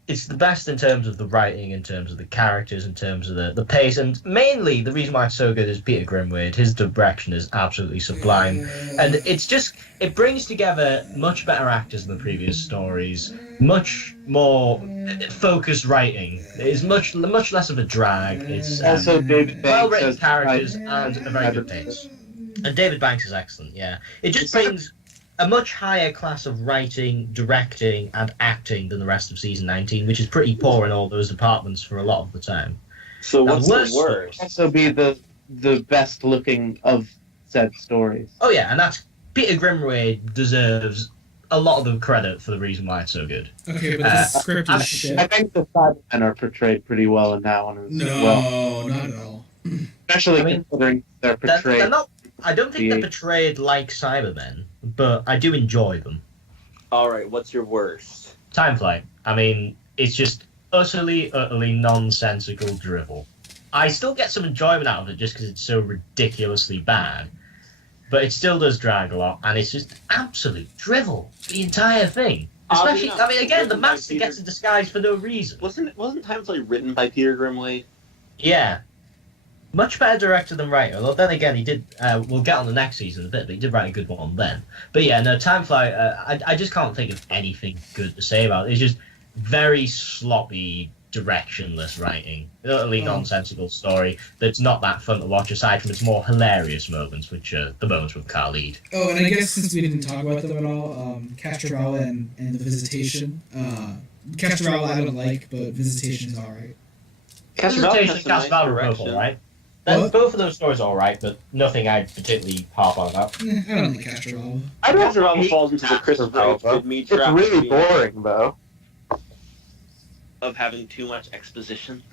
it's the best in terms of the writing, in terms of the characters, in terms of the pace, and mainly the reason why it's so good is Peter Grimwade. His direction is absolutely sublime, and it brings together much better actors than the previous stories, much more focused writing. It's much less of a drag. It's Also, David Banks well-written has characters and a very good pace. And David Banks is excellent, yeah. It just brings a much higher class of writing, directing, and acting than the rest of season 19, which is pretty poor in all those departments for a lot of the time. So Now, what's worst the worst? Also be the best looking of said stories. Oh yeah, and that's Peter Grimwade deserves a lot of the credit for the reason why it's so good. Okay, but the script is shit. I think the Cybermen are portrayed pretty well in that one as well. No, not at all. Especially I mean, considering they're They're portrayed. not, I don't think they're portrayed like Cybermen, but I do enjoy them. Alright, what's your worst? Time Flight. I mean, it's just utterly nonsensical drivel. I still get some enjoyment out of it just because it's so ridiculously bad, but it still does drag a lot, and it's just absolute drivel, the entire thing. Especially, I mean, again, the master gets in disguise for no reason. Wasn't Time Flight written by Peter Grimwade? Yeah. Much better director than writer, although then again he did, we'll get on the next season a bit, but he did write a good one then. But yeah, no, Time Flight, I just can't think of anything good to say about it. It's just very sloppy, directionless writing, utterly nonsensical story that's not that fun to watch aside from its more hilarious moments, which are the moments with Khalid. Oh, and I guess since we didn't talk about them at all, Castrovala and the Visitation. Castrovala I don't like, but Visitation is alright. Visitation and Castrovala are both alright. Both of those stories are alright, but nothing I'd particularly harp on about. I don't like Castrovala. I don't Castrovala falls into the Christopher me trap. It's really boring, though. Of having too much exposition.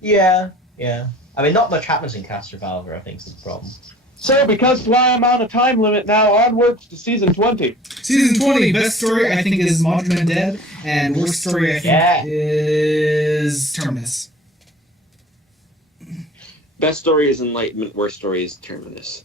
Yeah. I mean, not much happens in Castrovalva, I think, is the problem. So, because I'm on a time limit now, onwards to season 20. Season 20, best story I think is Modern Undead, and worst story I think is Terminus. Best story is Enlightenment, worst story is Terminus.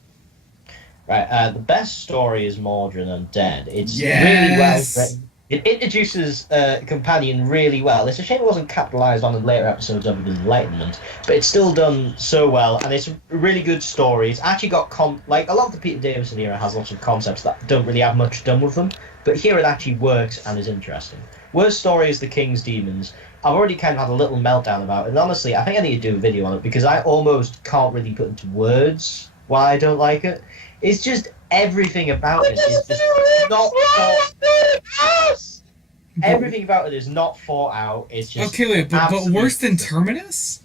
Right, the best story is Mordred Undead. It's really well written. It introduces Kamelion really well. It's a shame it wasn't capitalised on in later episodes other than Enlightenment, but it's still done so well, and it's a really good story. It's actually got, like, a lot of the Peter Davison era has lots of concepts that don't really have much done with them, but here it actually works and is interesting. Worst story is The King's Demons. I've already kind of had a little meltdown about it, and honestly, I think I need to do a video on it, because I almost can't really put into words why I don't like it. It's just everything about it is just not everything about it is not thought out. It's just okay. Wait, but worse than Terminus?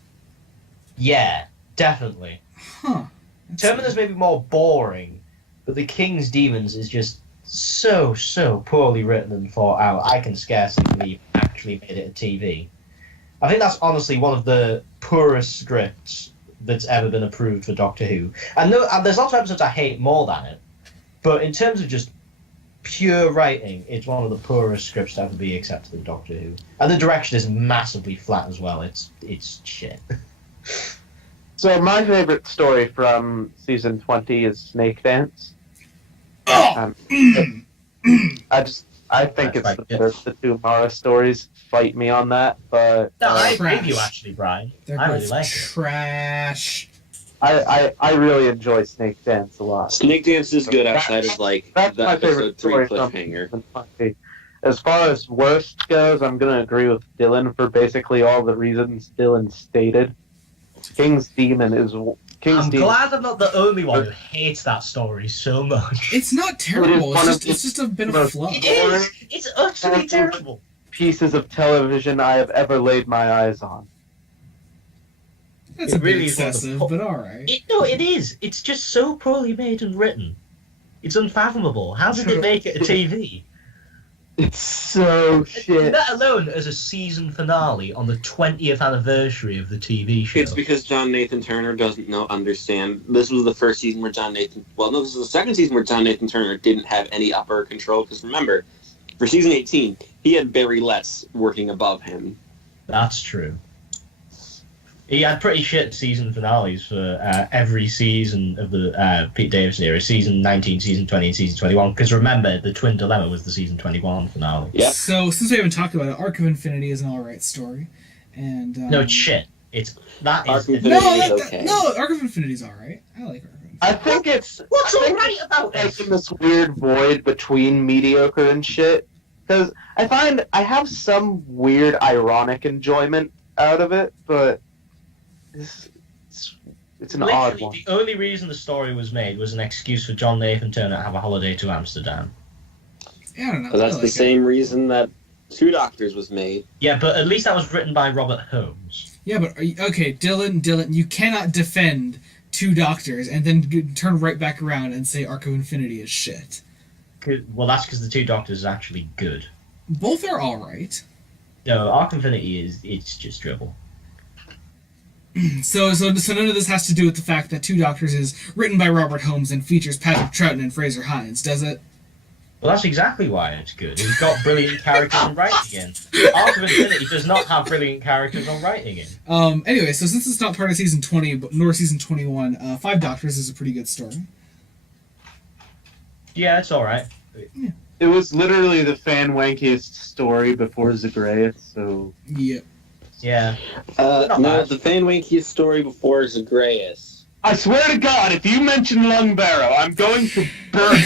Yeah, definitely. Huh. Terminus may be more boring, but The King's Demons is just so poorly written and thought out. I can scarcely believe it actually made it a TV. I think that's honestly one of the poorest scripts that's ever been approved for Doctor Who. And there's lots of episodes I hate more than it, but in terms of just pure writing, it's one of the poorest scripts to ever be accepted in Doctor Who. And the direction is massively flat as well. It's shit. So my favorite story from season 20 is Snake Dance. I think it's the two Mara stories fight me on that, but no, I agree with you actually, Brian. I really like it. Trash. I really enjoy Snake Dance a lot. Snake Dance is good outside of that's the my episode favorite 3 story cliffhanger. As far as worst goes, I'm gonna agree with Dylan for basically all the reasons Dylan stated. King's Demon is I'm glad I'm not the only one who hates that story so much. It's not terrible. It's just a bit of a fluff. It is. It's utterly terrible. Pieces of television I have ever laid my eyes on. That's a bit excessive, but alright. No, it is. It's just so poorly made and written. It's unfathomable. How did they make it a TV? It's so shit. Let alone as a season finale on the 20th anniversary of the TV show. It's because John Nathan Turner doesn't understand. This was the first season where this was the second season where John Nathan Turner didn't have any upper control. Because remember, for season 18, he had Barry Letts working above him. That's true. He had pretty shit season finales for every season of the Pete Davison era. Season 19, Season 20, and Season 21. Because remember, the Twin Dilemma was the Season 21 finale. Yeah. So, since we haven't talked about it, Arc of Infinity is an alright story. And no, it's shit. Arc of Infinity No, Arc of Infinity is alright. I like Arc of Infinity. I think it's... What's alright about it? In this weird void between mediocre and shit. Because I find I have some weird ironic enjoyment out of it, but... It's an odd one. The only reason the story was made was an excuse for John Nathan Turner to have a holiday to Amsterdam. Yeah, I don't know. But that's the same reason that Two Doctors was made. Yeah, but at least that was written by Robert Holmes. Yeah, but okay, Dylan, you cannot defend Two Doctors and then turn right back around and say Arc of Infinity is shit. Well, that's because the Two Doctors is actually good. Both are alright. No, Arc of Infinity it's just dribble. So none of this has to do with the fact that Two Doctors is written by Robert Holmes and features Patrick Troughton and Fraser Hines, does it? Well, that's exactly why it's good. It's got brilliant characters on writing in. Arc of Infinity does not have brilliant characters on writing in. Anyway, so since it's not part of Season 20, nor Season 21, Five Doctors is a pretty good story. Yeah, it's alright. Yeah. It was literally the fan-wankiest story before Zagreus, so... Yep. Yeah. No, the fan wankiest story before Zagreus. I swear to God, if you mention Lung Barrow, I'm going to burn.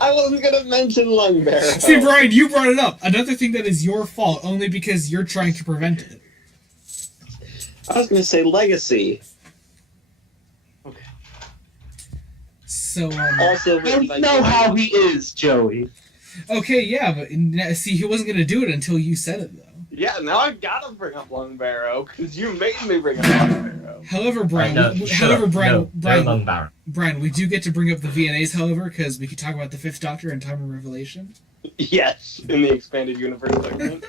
I wasn't gonna mention Lung Barrow. See, Brian, you brought it up. Another thing that is your fault, only because you're trying to prevent it. I was gonna say Legacy. Okay. So, Also, I don't know how he is, Joey. okay, yeah, but see, he wasn't gonna do it until you said it, though. Yeah, now I've got to bring up Lung Barrow because you made me bring up Lung Barrow. However, Brian, Brian, we do get to bring up the VNAs, however, because we could talk about the Fifth Doctor and Time of Revelation. Yes, in the expanded universe segment.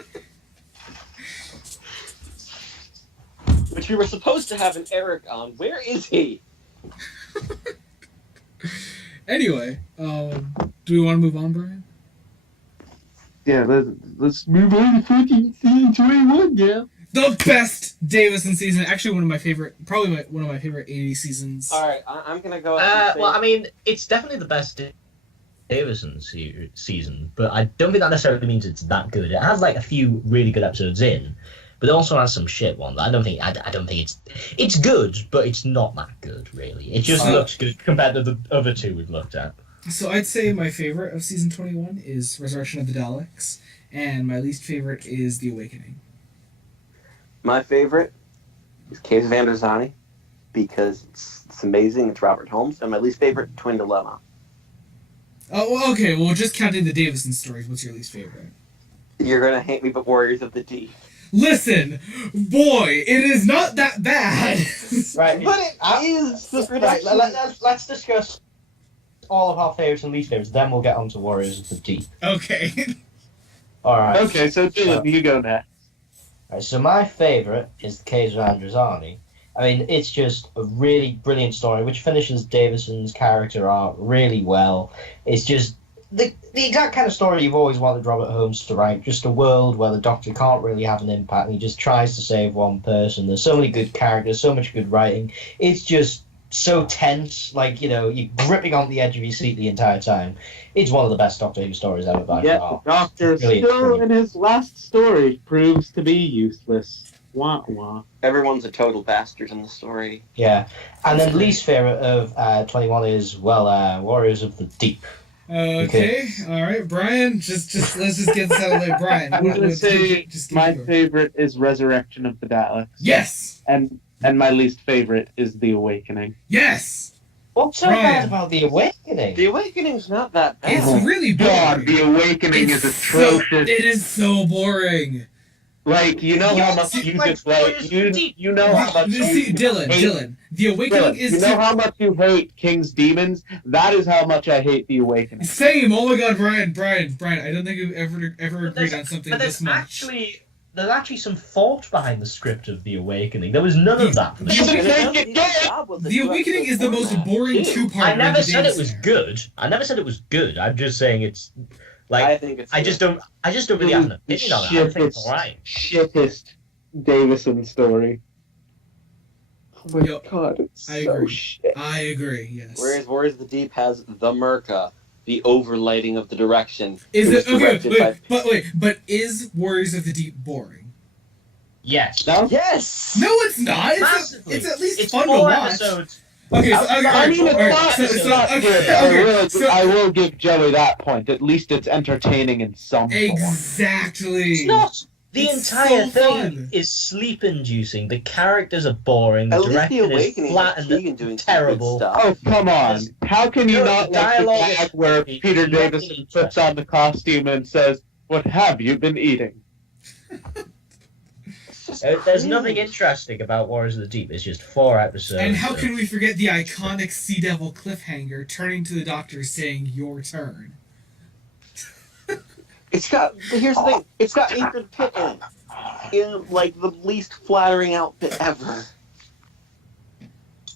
Which we were supposed to have an Eric on. Where is he? Anyway, do we want to move on, Brian? Yeah, let's move on to fucking season 21, yeah. The best Davison season, actually one of my favorite 80s seasons. Alright, I'm gonna go... Well, I mean, it's definitely the best Davison season, but I don't think that necessarily means it's that good. It has like a few really good episodes in, but it also has some shit ones. I don't think it's good, but it's not that good really. It just looks good compared to the other two we've looked at. So I'd say my favorite of season 21 is Resurrection of the Daleks, and my least favorite is The Awakening. My favorite is Case of Androzani, because it's amazing, it's Robert Holmes, and my least favorite, Twin Dilemma. Oh, well, okay, well, just counting the Davison stories, what's your least favorite? You're gonna hate me, but Warriors of the Deep. Listen, boy, it is not that bad. Right, But it is the right. production. Let's discuss all of our favorites and least favorites. Then we'll get on to Warriors of the Deep. Okay. All right. Okay, so Dylan, you go next. Right, so my favorite is The Case of Androzani. I mean, it's just a really brilliant story, which finishes Davison's character arc really well. It's just the exact kind of story you've always wanted Robert Holmes to write. Just a world where the Doctor can't really have an impact, and he just tries to save one person. There's so many good characters, so much good writing. It's just so tense, like, you know, you're gripping on the edge of your seat the entire time. It's one of the best Doctor Who stories ever by Yet far. the Doctor still in his last story proves to be useless. Wah wah. Everyone's a total bastard in the story. Yeah. And then least favorite of 21 is, well, Warriors of the Deep. Okay, alright, Brian, let's just get this out of the way. Brian, I'm gonna say just my give me- favorite is Resurrection of the Daleks. Yes! And my least favorite is The Awakening. Yes! What's so Brian. bad about The Awakening? The Awakening's not that bad. It's really God, boring. The Awakening is atrocious. It is so boring. Like, you know how much you dislike. You know how much See, you Dylan, hate. The Awakening Dylan, is you know how much you hate King's Demons? That is how much I hate The Awakening. same. Oh my God, Brian, I don't think we've ever agreed on something But this much. there's actually some thought behind the script of The Awakening. There was none of that. For You the can make it good. The Awakening is the most boring two-part. I never Randy said it Davis was era. good. I never said it was good. I'm just saying it's I like think it's I just don't really have an opinion on it. I think it's alright. Shittest Davison story. Oh my Yo, God, it's I so agree. shit. I agree. Yes. Whereas Warriors of the Deep has the Merca, the overlighting of the direction. Is was it okay? directed But is Warriors of the Deep boring? Yes. No? Yes! No, it's not. Massively. It's at least It's fun to 4 watch. episodes. Okay, so, I mean, it's not good. I will give Joey that point. At least it's entertaining in some form. Exactly. It's not. The It's entire so thing fun. is sleep-inducing. The characters are boring. The At least The direction is Awakening flat has and Teigen doing some terrible. good stuff. Oh, come on. How can you No, not the like the dialogue gag is- where it's Peter not Davison really puts on the costume and says, "What have you been eating?" There's nothing interesting about Warriors of the Deep. It's just 4 episodes. And how can we forget the iconic Sea Devil cliffhanger turning to the Doctor saying, "Your turn"? It's got, here's the thing, it's got Ethan Pitt in it. In, like, the least flattering outfit ever.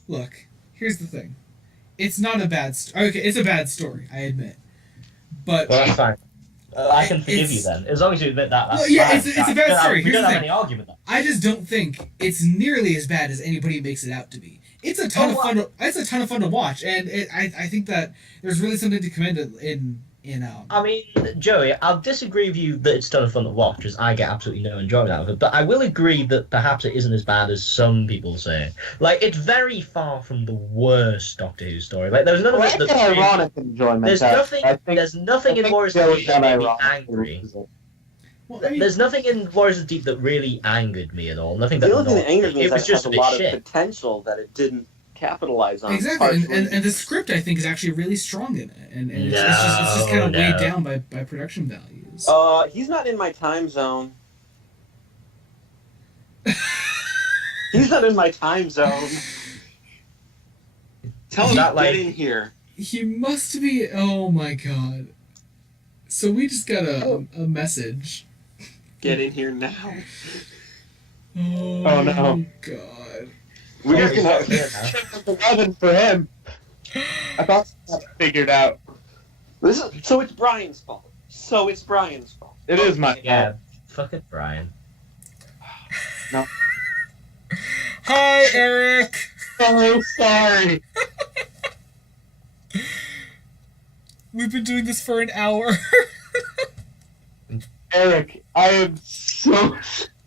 Look, here's the thing. It's not a bad story. Okay, it's a bad story, I admit. But Well, that's fine. I can forgive It's- you then. As long as you admit that, that's Well, yeah, fine. it's a bad story. We Here's don't the have thing. any argument then. I just don't think it's nearly as bad as anybody makes it out to be. It's a ton of fun. It's a ton of fun to watch, and I think that there's really something to commend in I mean, Joey, I'll disagree with you that it's still fun to watch, as I get absolutely no enjoyment out of it. But I will agree that perhaps it isn't as bad as some people say. Like, it's very far from the worst Doctor Who story. Like, there's none of Well, it I get that's ironic enjoyment. there's out of nothing. it. I think, There's nothing in Warriors of the Joey Deep that got made me ironic. angry. Well, I mean, There's nothing in Warriors of the Deep that really angered me at all. Nothing that The only thing that annoyed angers me me. is It was that it just has a a lot bit of shit. potential that it didn't capitalize on. exactly, and partially. the script I think is actually really strong in it, and it's just kind of weighed down by production values. He's not in my time zone. He's not in my time zone. Tell him Not to like- get in here. He must be. Oh my god! So we just got a message. Get in here now. Oh, no. God! We're Oh, gonna. he's not here now. 11 for him. I thought I had it figured out. So it's Brian's fault. It is my Yeah, fuck it, Brian. Hi, Eric. So sorry. We've been doing this for an hour. Eric, I am so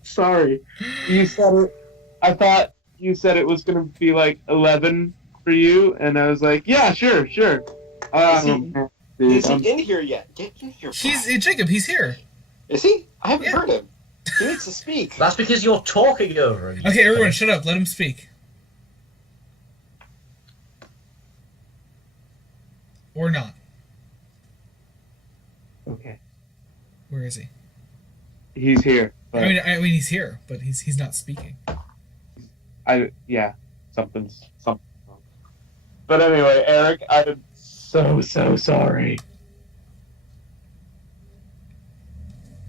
sorry. You said it. I thought you said it was going to be like 11 for you, and I was like, yeah, sure. Is he in here yet? Get in here. Brian. Jacob. He's here. Is he? I haven't Yeah. heard him. He needs to speak. That's because you're talking over him. Okay, everyone, shut up. Let him speak. Or not. Okay. Where is he? He's here. But I mean, he's here, but he's not speaking. something's wrong. But anyway, Eric, I'm so sorry.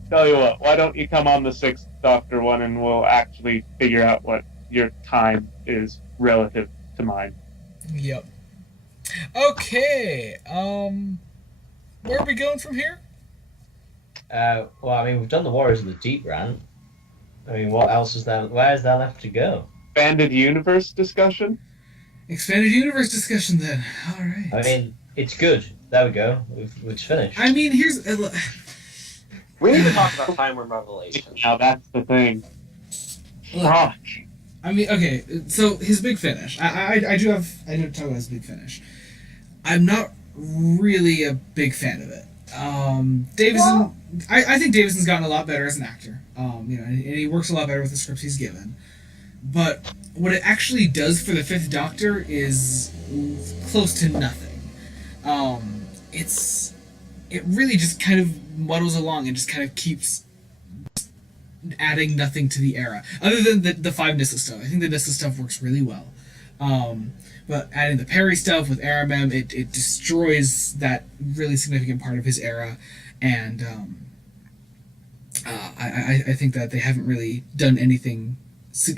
Tell you what, why don't you come on the 6th Doctor one and we'll actually figure out what your time is relative to mine. Yep. Okay. Where are we going from here? Well, I mean, we've done the Warriors of the Deep rant. I mean, what else is there? Where is there left to go? Expanded universe discussion? Expanded universe discussion then. All right. I mean, it's good. There we go. We've finished. I mean, here's. We need to talk about Time Worm Revelation. Now that's the thing. Fuck. I mean, okay. So his big finish. I do talk about his big finish. I'm not really a big fan of it. Davison. Well, I think Davison's gotten a lot better as an actor. And he works a lot better with the scripts he's given. But what it actually does for the 5th Doctor is close to nothing. It really just kind of muddles along and just kind of keeps adding nothing to the era. Other than the 5 Nissa stuff. I think the Nissa stuff works really well. But adding the Perry stuff with Aramem, it destroys that really significant part of his era. And I think that they haven't really done anything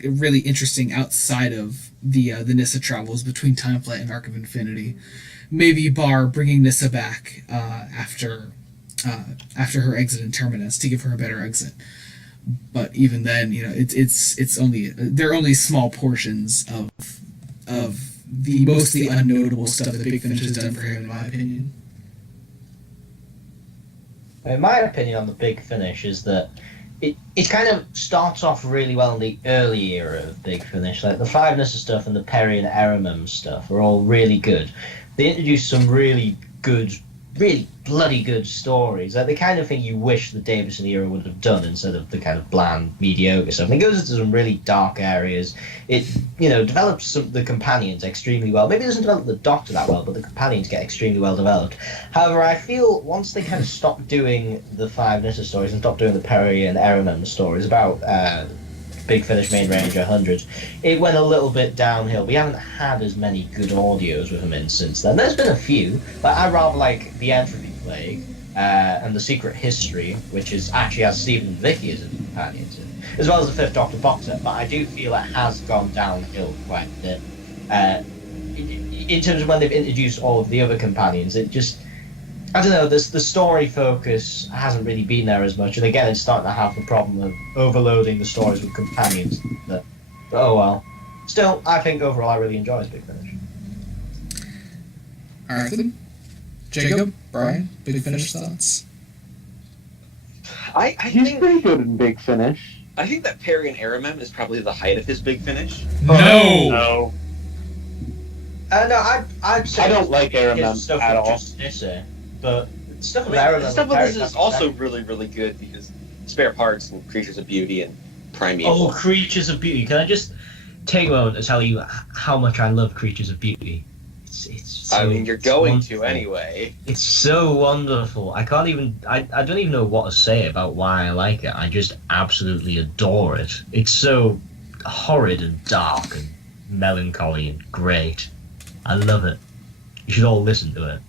really interesting outside of the Nissa travels between Timeflight and Arc of Infinity. Maybe bar bringing Nissa back after her exit in Terminus to give her a better exit. But even then, it's only they're only small portions of the mostly unnotable stuff that Big Finish has done for him, in my opinion. In my opinion on the Big Finish is that it kind of starts off really well in the early era of Big Finish. Like the 5 Nissa stuff and the Perry and Aramem stuff are all really good. They introduced some really good, really bloody good stories. Like the kind of thing you wish the Davison era would have done instead of the kind of bland, mediocre stuff. And it goes into some really dark areas. It, develops the companions extremely well. Maybe it doesn't develop the Doctor that well, but the companions get extremely well developed. However, I feel once they kind of stopped doing the 5 Nissa stories and stopped doing the Perry and Aramem stories about Big Finish Main Ranger 100, it went a little bit downhill. We haven't had as many good audios with him in since then. There's been a few, but I rather like The Entropy Plague and The Secret History, which actually has Stephen and Vicky as a companion, as well as the 5th Doctor box set, but I do feel it has gone downhill quite a bit. In terms of when they've introduced all of the other companions, it just, I don't know, the story focus hasn't really been there as much, and again, it's starting to have the problem of overloading the stories with companions. But oh well. Still, I think overall I really enjoy his Big Finish. Alright then. Jacob, Brian, Big Finish thoughts? He's think pretty good in Big Finish. I think that Perry and Aramem is probably the height of his Big Finish. No. No, I'd say I don't like his Aramem stuff at with all. Justice, but stuff I with mean, Aramem the stuff and with Perry this is comes also back. really, really good because Spare Parts and Creatures of Beauty and Primeval. Oh, Creatures of Beauty! Can I just take a moment to tell you how much I love Creatures of Beauty? It's so, I mean, you're going wonderful. to anyway. It's so wonderful. I can't even. I don't even know what to say about why I like it. I just absolutely adore it. It's so horrid and dark and melancholy and great. I love it. You should all listen to it.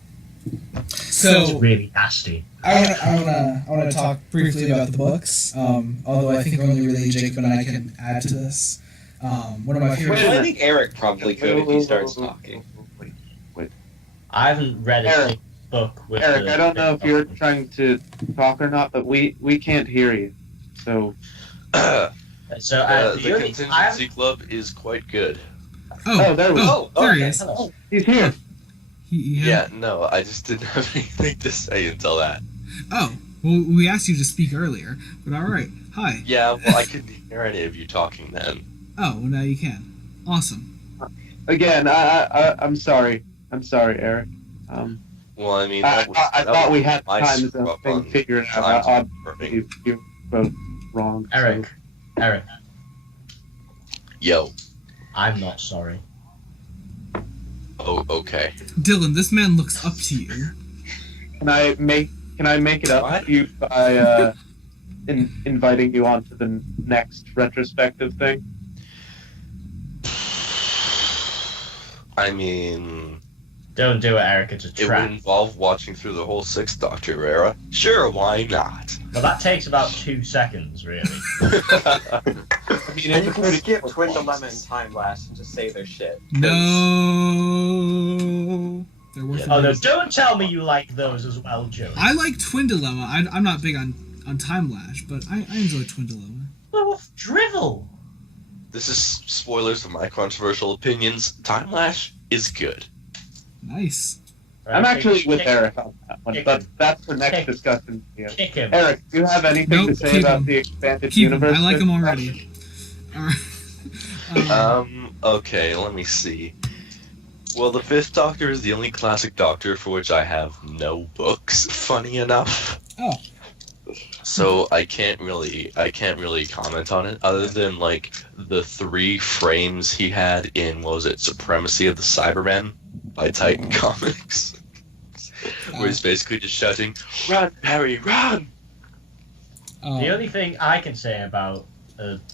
It's So really nasty. I want to talk briefly about the books. Although I think only really Jacob and I can add to this. One of my favorite. Well, I think Eric probably could if he starts talking. Wait. I haven't read a Eric. book with Eric, the- I don't know if you're trying to talk or not, but we can't hear you. So So the the only, Contingency Club is quite good. Oh, there we go. There he okay, is. hello. he's here. Yeah, no, I just didn't have anything to say until that. Oh, well, we asked you to speak earlier, but all right. Hi. Yeah, well, I couldn't hear any of you talking then. Oh, well, now you can. Awesome. Again, I'm sorry. I'm sorry, Eric. Well, I mean, I that was, thought that we was had my time screw zone up thing on figured time out. confirming. You're both wrong. so- Eric, Yo. I'm not sorry. Oh, okay. Dylan, this man looks up to you. Can I make it up What? to you by inviting you on to the next retrospective thing? I mean, Don't do it, Eric. It's a it would trap. involve watching through the whole Sixth Doctor era. Sure, why not? But that takes about 2 seconds, really. I mean, And you it's a can pretty skip short Twin one. Dilemma and Time Blast and just say their shit. No. They're worth Oh no! it. Don't tell me you like those as well, Joey. I like Twin Dilemma. I'm not big on Time Lash, but I enjoy Twin Dilemma. Oh, drivel. This is spoilers of my controversial opinions. Time Lash is good. Nice. I'm actually with kick, Eric on that one, Kick but him. that's the next Kick. discussion. Yeah. Kick him. Eric, do you have anything Nope, to say keep about him. the expanded Keep 'em. universe? I like him discussion? already. Alright. Okay, let me see. Well, the Fifth Doctor is the only classic Doctor for which I have no books, funny enough. Oh. So I can't really comment on it, other than, like, the 3 frames he had in, what was it, Supremacy of the Cybermen by Titan Comics. Where he's basically just shouting, "Run, Harry, run!" The only thing I can say about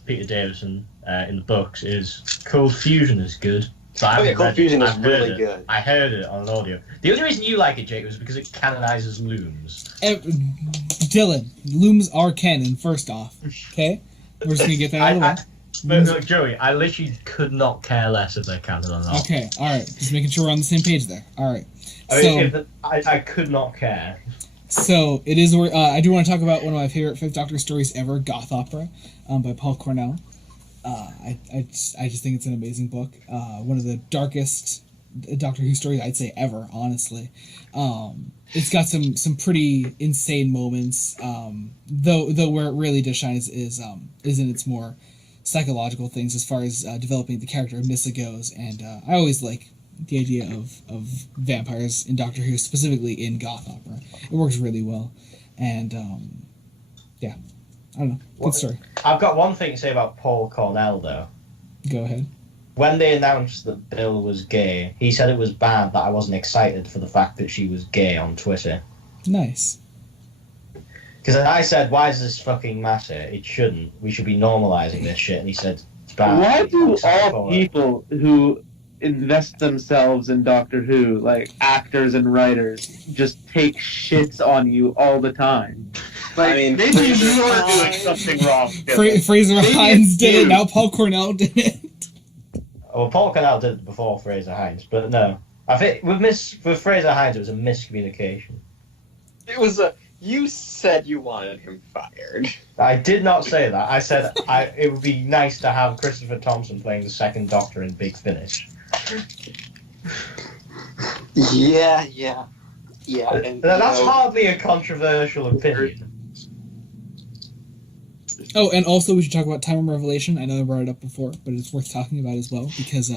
Peter Davison in the books is Cold Fusion is good. So I Oh yeah, haven't Cold read it. Fusion is I've heard really it. good. I heard it on an audio. The only reason you like it, Jake, was because it canonizes looms. Dylan, looms are canon, first off. Okay? We're just gonna get that out of the way. But look, Joey, I literally could not care less if they're canon or not. Okay, alright. Just making sure we're on the same page there. Alright. I mean, I could not care. So it is where I do want to talk about one of my favorite Fifth Doctor stories ever, Goth Opera, by Paul Cornell. I just think it's an amazing book. One of the darkest Doctor Who stories I'd say ever, honestly. It's got some pretty insane moments. Though where it really does shine is in its more psychological things as far as developing the character of Missa goes. And I always like the idea of vampires in Doctor Who, specifically in Goth Opera. It works really well. And yeah, I don't know. Good story. I've got one thing to say about Paul Cornell, though. Go ahead. When they announced that Bill was gay, he said it was bad that I wasn't excited for the fact that she was gay on Twitter. Nice. Because I said, why does this fucking matter? It shouldn't. We should be normalizing this shit. And he said, it's bad. Why do I'm sorry all for it. people who invest themselves in Doctor Who, like actors and writers, just take shits on you all the time? Like, I mean, maybe you are doing something wrong. Fraser Maybe Hines it's did you. it, now Paul Cornell did it. Well, Paul Cornell did it before Fraser Hines, but no. I think with Fraser Hines, it was a miscommunication. It was you said you wanted him fired. I did not say that. I said it would be nice to have Christopher Thompson playing the second Doctor in Big Finish. Yeah. Yeah, and That's hardly a controversial opinion. Oh, and also we should talk about Time of Revelation. I know I brought it up before, but it's worth talking about as well because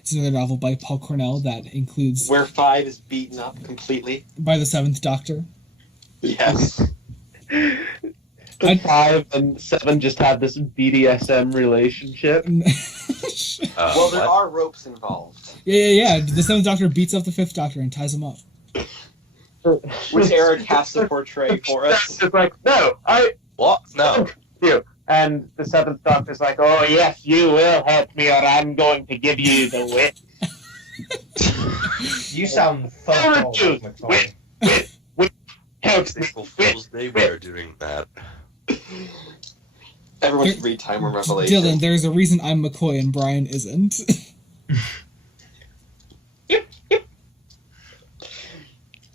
it's another novel by Paul Cornell that includes where 5 is beaten up completely. by the Seventh Doctor. Yes. The 5 and 7 just have this BDSM relationship. Well, there are ropes involved. Yeah. The Seventh Doctor beats up the Fifth Doctor and ties him up. Which Eric has to portray for us. It's like, no, What? No. you. And the Seventh Doctor's like, oh yes, you will help me, or I'm going to give you the whip. You sound fuck all like McCoy. Whip helps me. April Fool's Day we are doing that. Everyone should read Time of Revelation. Dylan, there's a reason I'm McCoy and Brian isn't.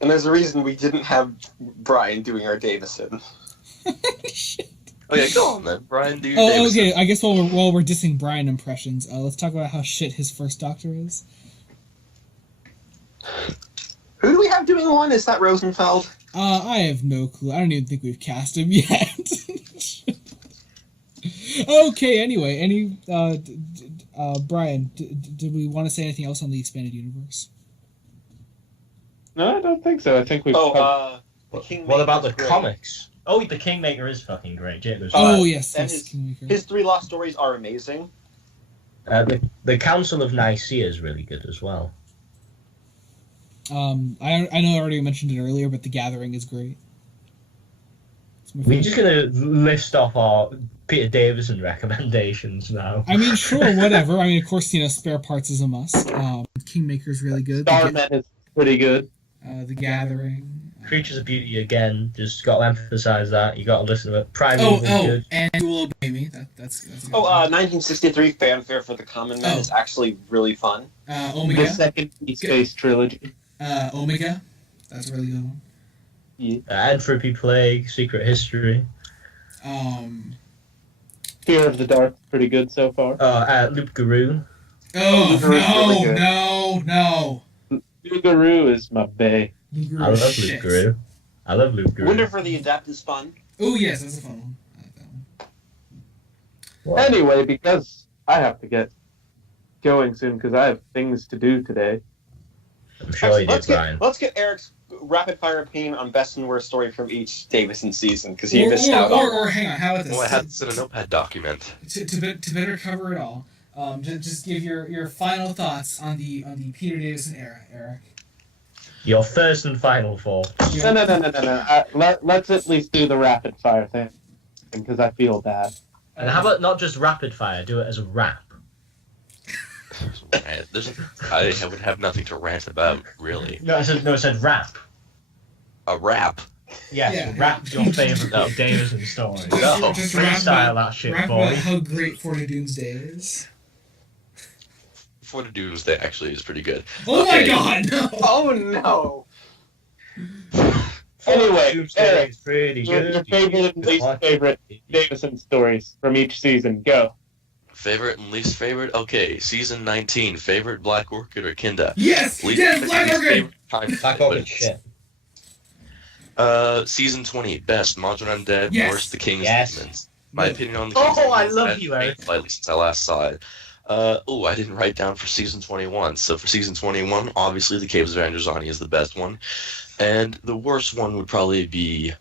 And there's a reason we didn't have Brian doing our Davison. Okay, go on then, Brian. Do your Oh, Davison. okay. I guess while we're dissing Brian impressions, let's talk about how shit his first Doctor is. Who do we have doing one? Is that Rosenfeld? I have no clue. I don't even think we've cast him yet. Okay. Anyway, Brian, did we want to say anything else on the expanded universe? No, I don't think so. I think we've. What about the comics? Oh, the Kingmaker is fucking great. Jacob's Yes. And his 3 lost stories are amazing. the Council of Nicaea is really good as well. I know I already mentioned it earlier, but The Gathering is great. We're just gonna list off our Peter Davison recommendations now. I mean, sure, whatever. I mean, of course, Spare Parts is a must. Kingmaker is really good. Starman is pretty good. The Gathering. Creatures of Beauty again. Just got to emphasize that you got to listen to it. Primeval is good. And You Will Obey Me. That's good. 1963 Fanfare for the Common Man is actually really fun. Omega. The second Space trilogy. Omega. That's a really good one. Yeah. Entropy Plague, Secret History. Fear of the Dark, pretty good so far. Loop Guru. No. Guru is my bae. I love Loop Guru. Winter for the Adept is fun. Oh yes, that's a fun one. I like that one. Well, Anyway, because I have to get going soon because I have things to do today. I'm sure you did, Brian. Let's get Eric's rapid fire opinion on best and worst story from each Davison season because he missed out on. Or hang on, how about this? Oh, I had this in a notepad document. To better cover it all, just give your final thoughts on the Peter Davison era, Eric. Your first and final thought. No. Let's at least do the rapid fire thing because I feel bad. And how about not just rapid fire? Do it as a rap. I would have nothing to rant about, really. No, it said rap. A rap. Yes, Yeah. rap's your favourite Peter Davison story. No. Just Freestyle that shit, rap boy. about how great Fort of Doomsday is. For the Doomsday actually is pretty good. Oh Okay. my God! No. Oh no! Anyway, Doomsday Eric, is pretty your good. favorite and least favorite Davison stories from each season. Go. Favorite and least favorite? Okay, season 19. Favorite Black Orchid or Kinda? Yes! Least, Yes, Black least Orchid! favorite time Black Orchid shit. Season 20. Best Modern Undead. Yes. Worst The King's Yes. Demons. My opinion on the Oh, King's I Demons love has you, changed Eric. slightly since I last saw it. I didn't write down for season 21. So for season 21, obviously The Caves of Androzani is the best one. And the worst one would probably be,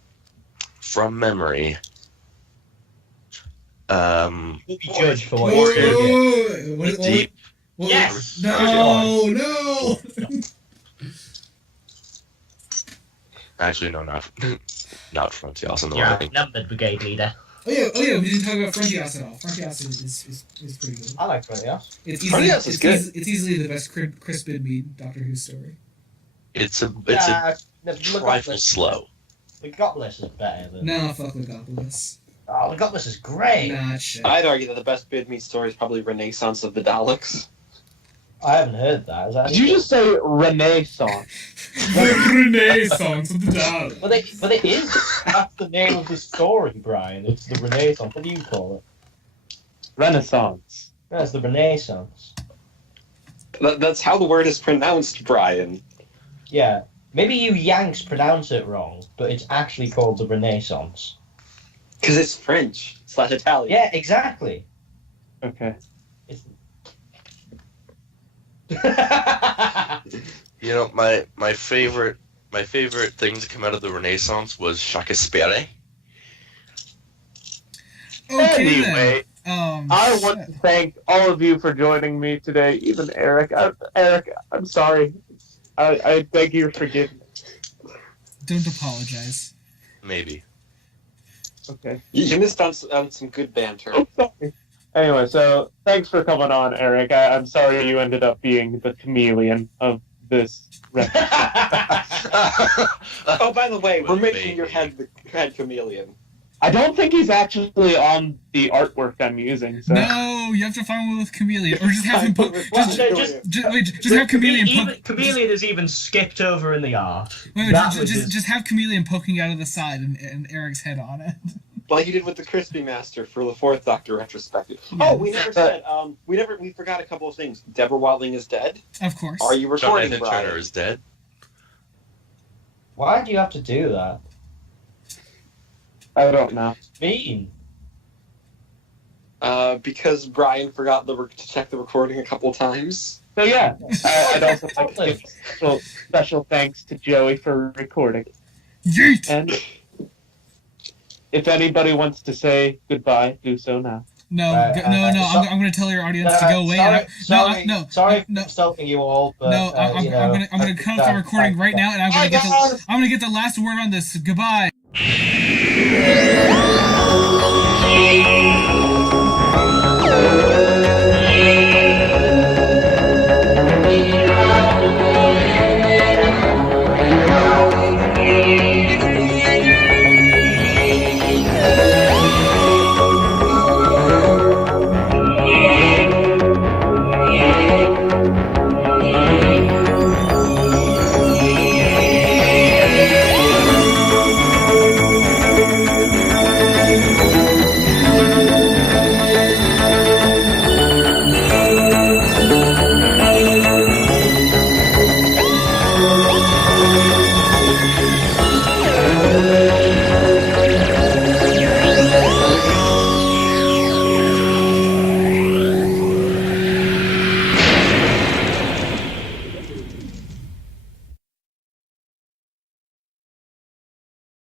from memory, You'll be judged for what Whoa, you do. what- what- Deep. what- Yes! No! Actually, no, not Frontios in the You're way. outnumbered, brigade leader. Oh yeah, we didn't talk about Frontios at all. Frontios is pretty good. I like Frontios. It's easily, Frontios is good. It's easily the best Chris Bidmead Doctor Who story. It's a Legopolis trifle slow. Legopolis is better than... No, fuck Legopolis. Oh, Legopolis is great. Nah, shit. I'd argue that the best Bid Meet story is probably Renaissance of the Daleks. I haven't heard that. Is that Did you just say Renaissance? The Renaissance of the Daleks. But it is. That's the name of the story, Brian. It's the Renaissance. What do you call it? Renaissance. That's the Renaissance. That's how the word is pronounced, Brian. Yeah. Maybe you Yanks pronounce it wrong, but it's actually called the Renaissance. Because it's French/Italian. Yeah, exactly. Okay. You know, my favorite thing to come out of the Renaissance was Shakespeare. Okay, Anyway, I want to thank all of you for joining me today, even Eric. Eric, I'm sorry. I beg your forgiveness. Don't apologize. Maybe. Okay. You missed on some good banter. Oh, sorry. Anyway, so thanks for coming on, Eric. I'm sorry you ended up being the chameleon of this. Oh, by the way, we're making Maybe. your head the head chameleon. I don't think he's actually on the artwork I'm using. So. No, you have to find one with Chameleon, or just have him poke. Just Just have Chameleon poke. Chameleon is even skipped over in the art. Wait, That was just have Chameleon poking out of the side and Eric's head on it. Like you did with the Crispy Master for the Fourth Doctor retrospective. Yeah. Oh, we never said. We forgot a couple of things. Deborah Watling is dead. Of course. Are you recording, Jonathan Brian? Turner is dead. Why do you have to do that? I don't know. Mean. Because Brian forgot to check the recording a couple times. So yeah, I'd also like to give special thanks to Joey for recording. Yeet! And if anybody wants to say goodbye, do so now. No, so- I'm going to tell your audience to go away. Sorry no, for no. insulting you all, but No, I'm gonna cut off the recording right now, and I'm gonna get the last word on this. Goodbye.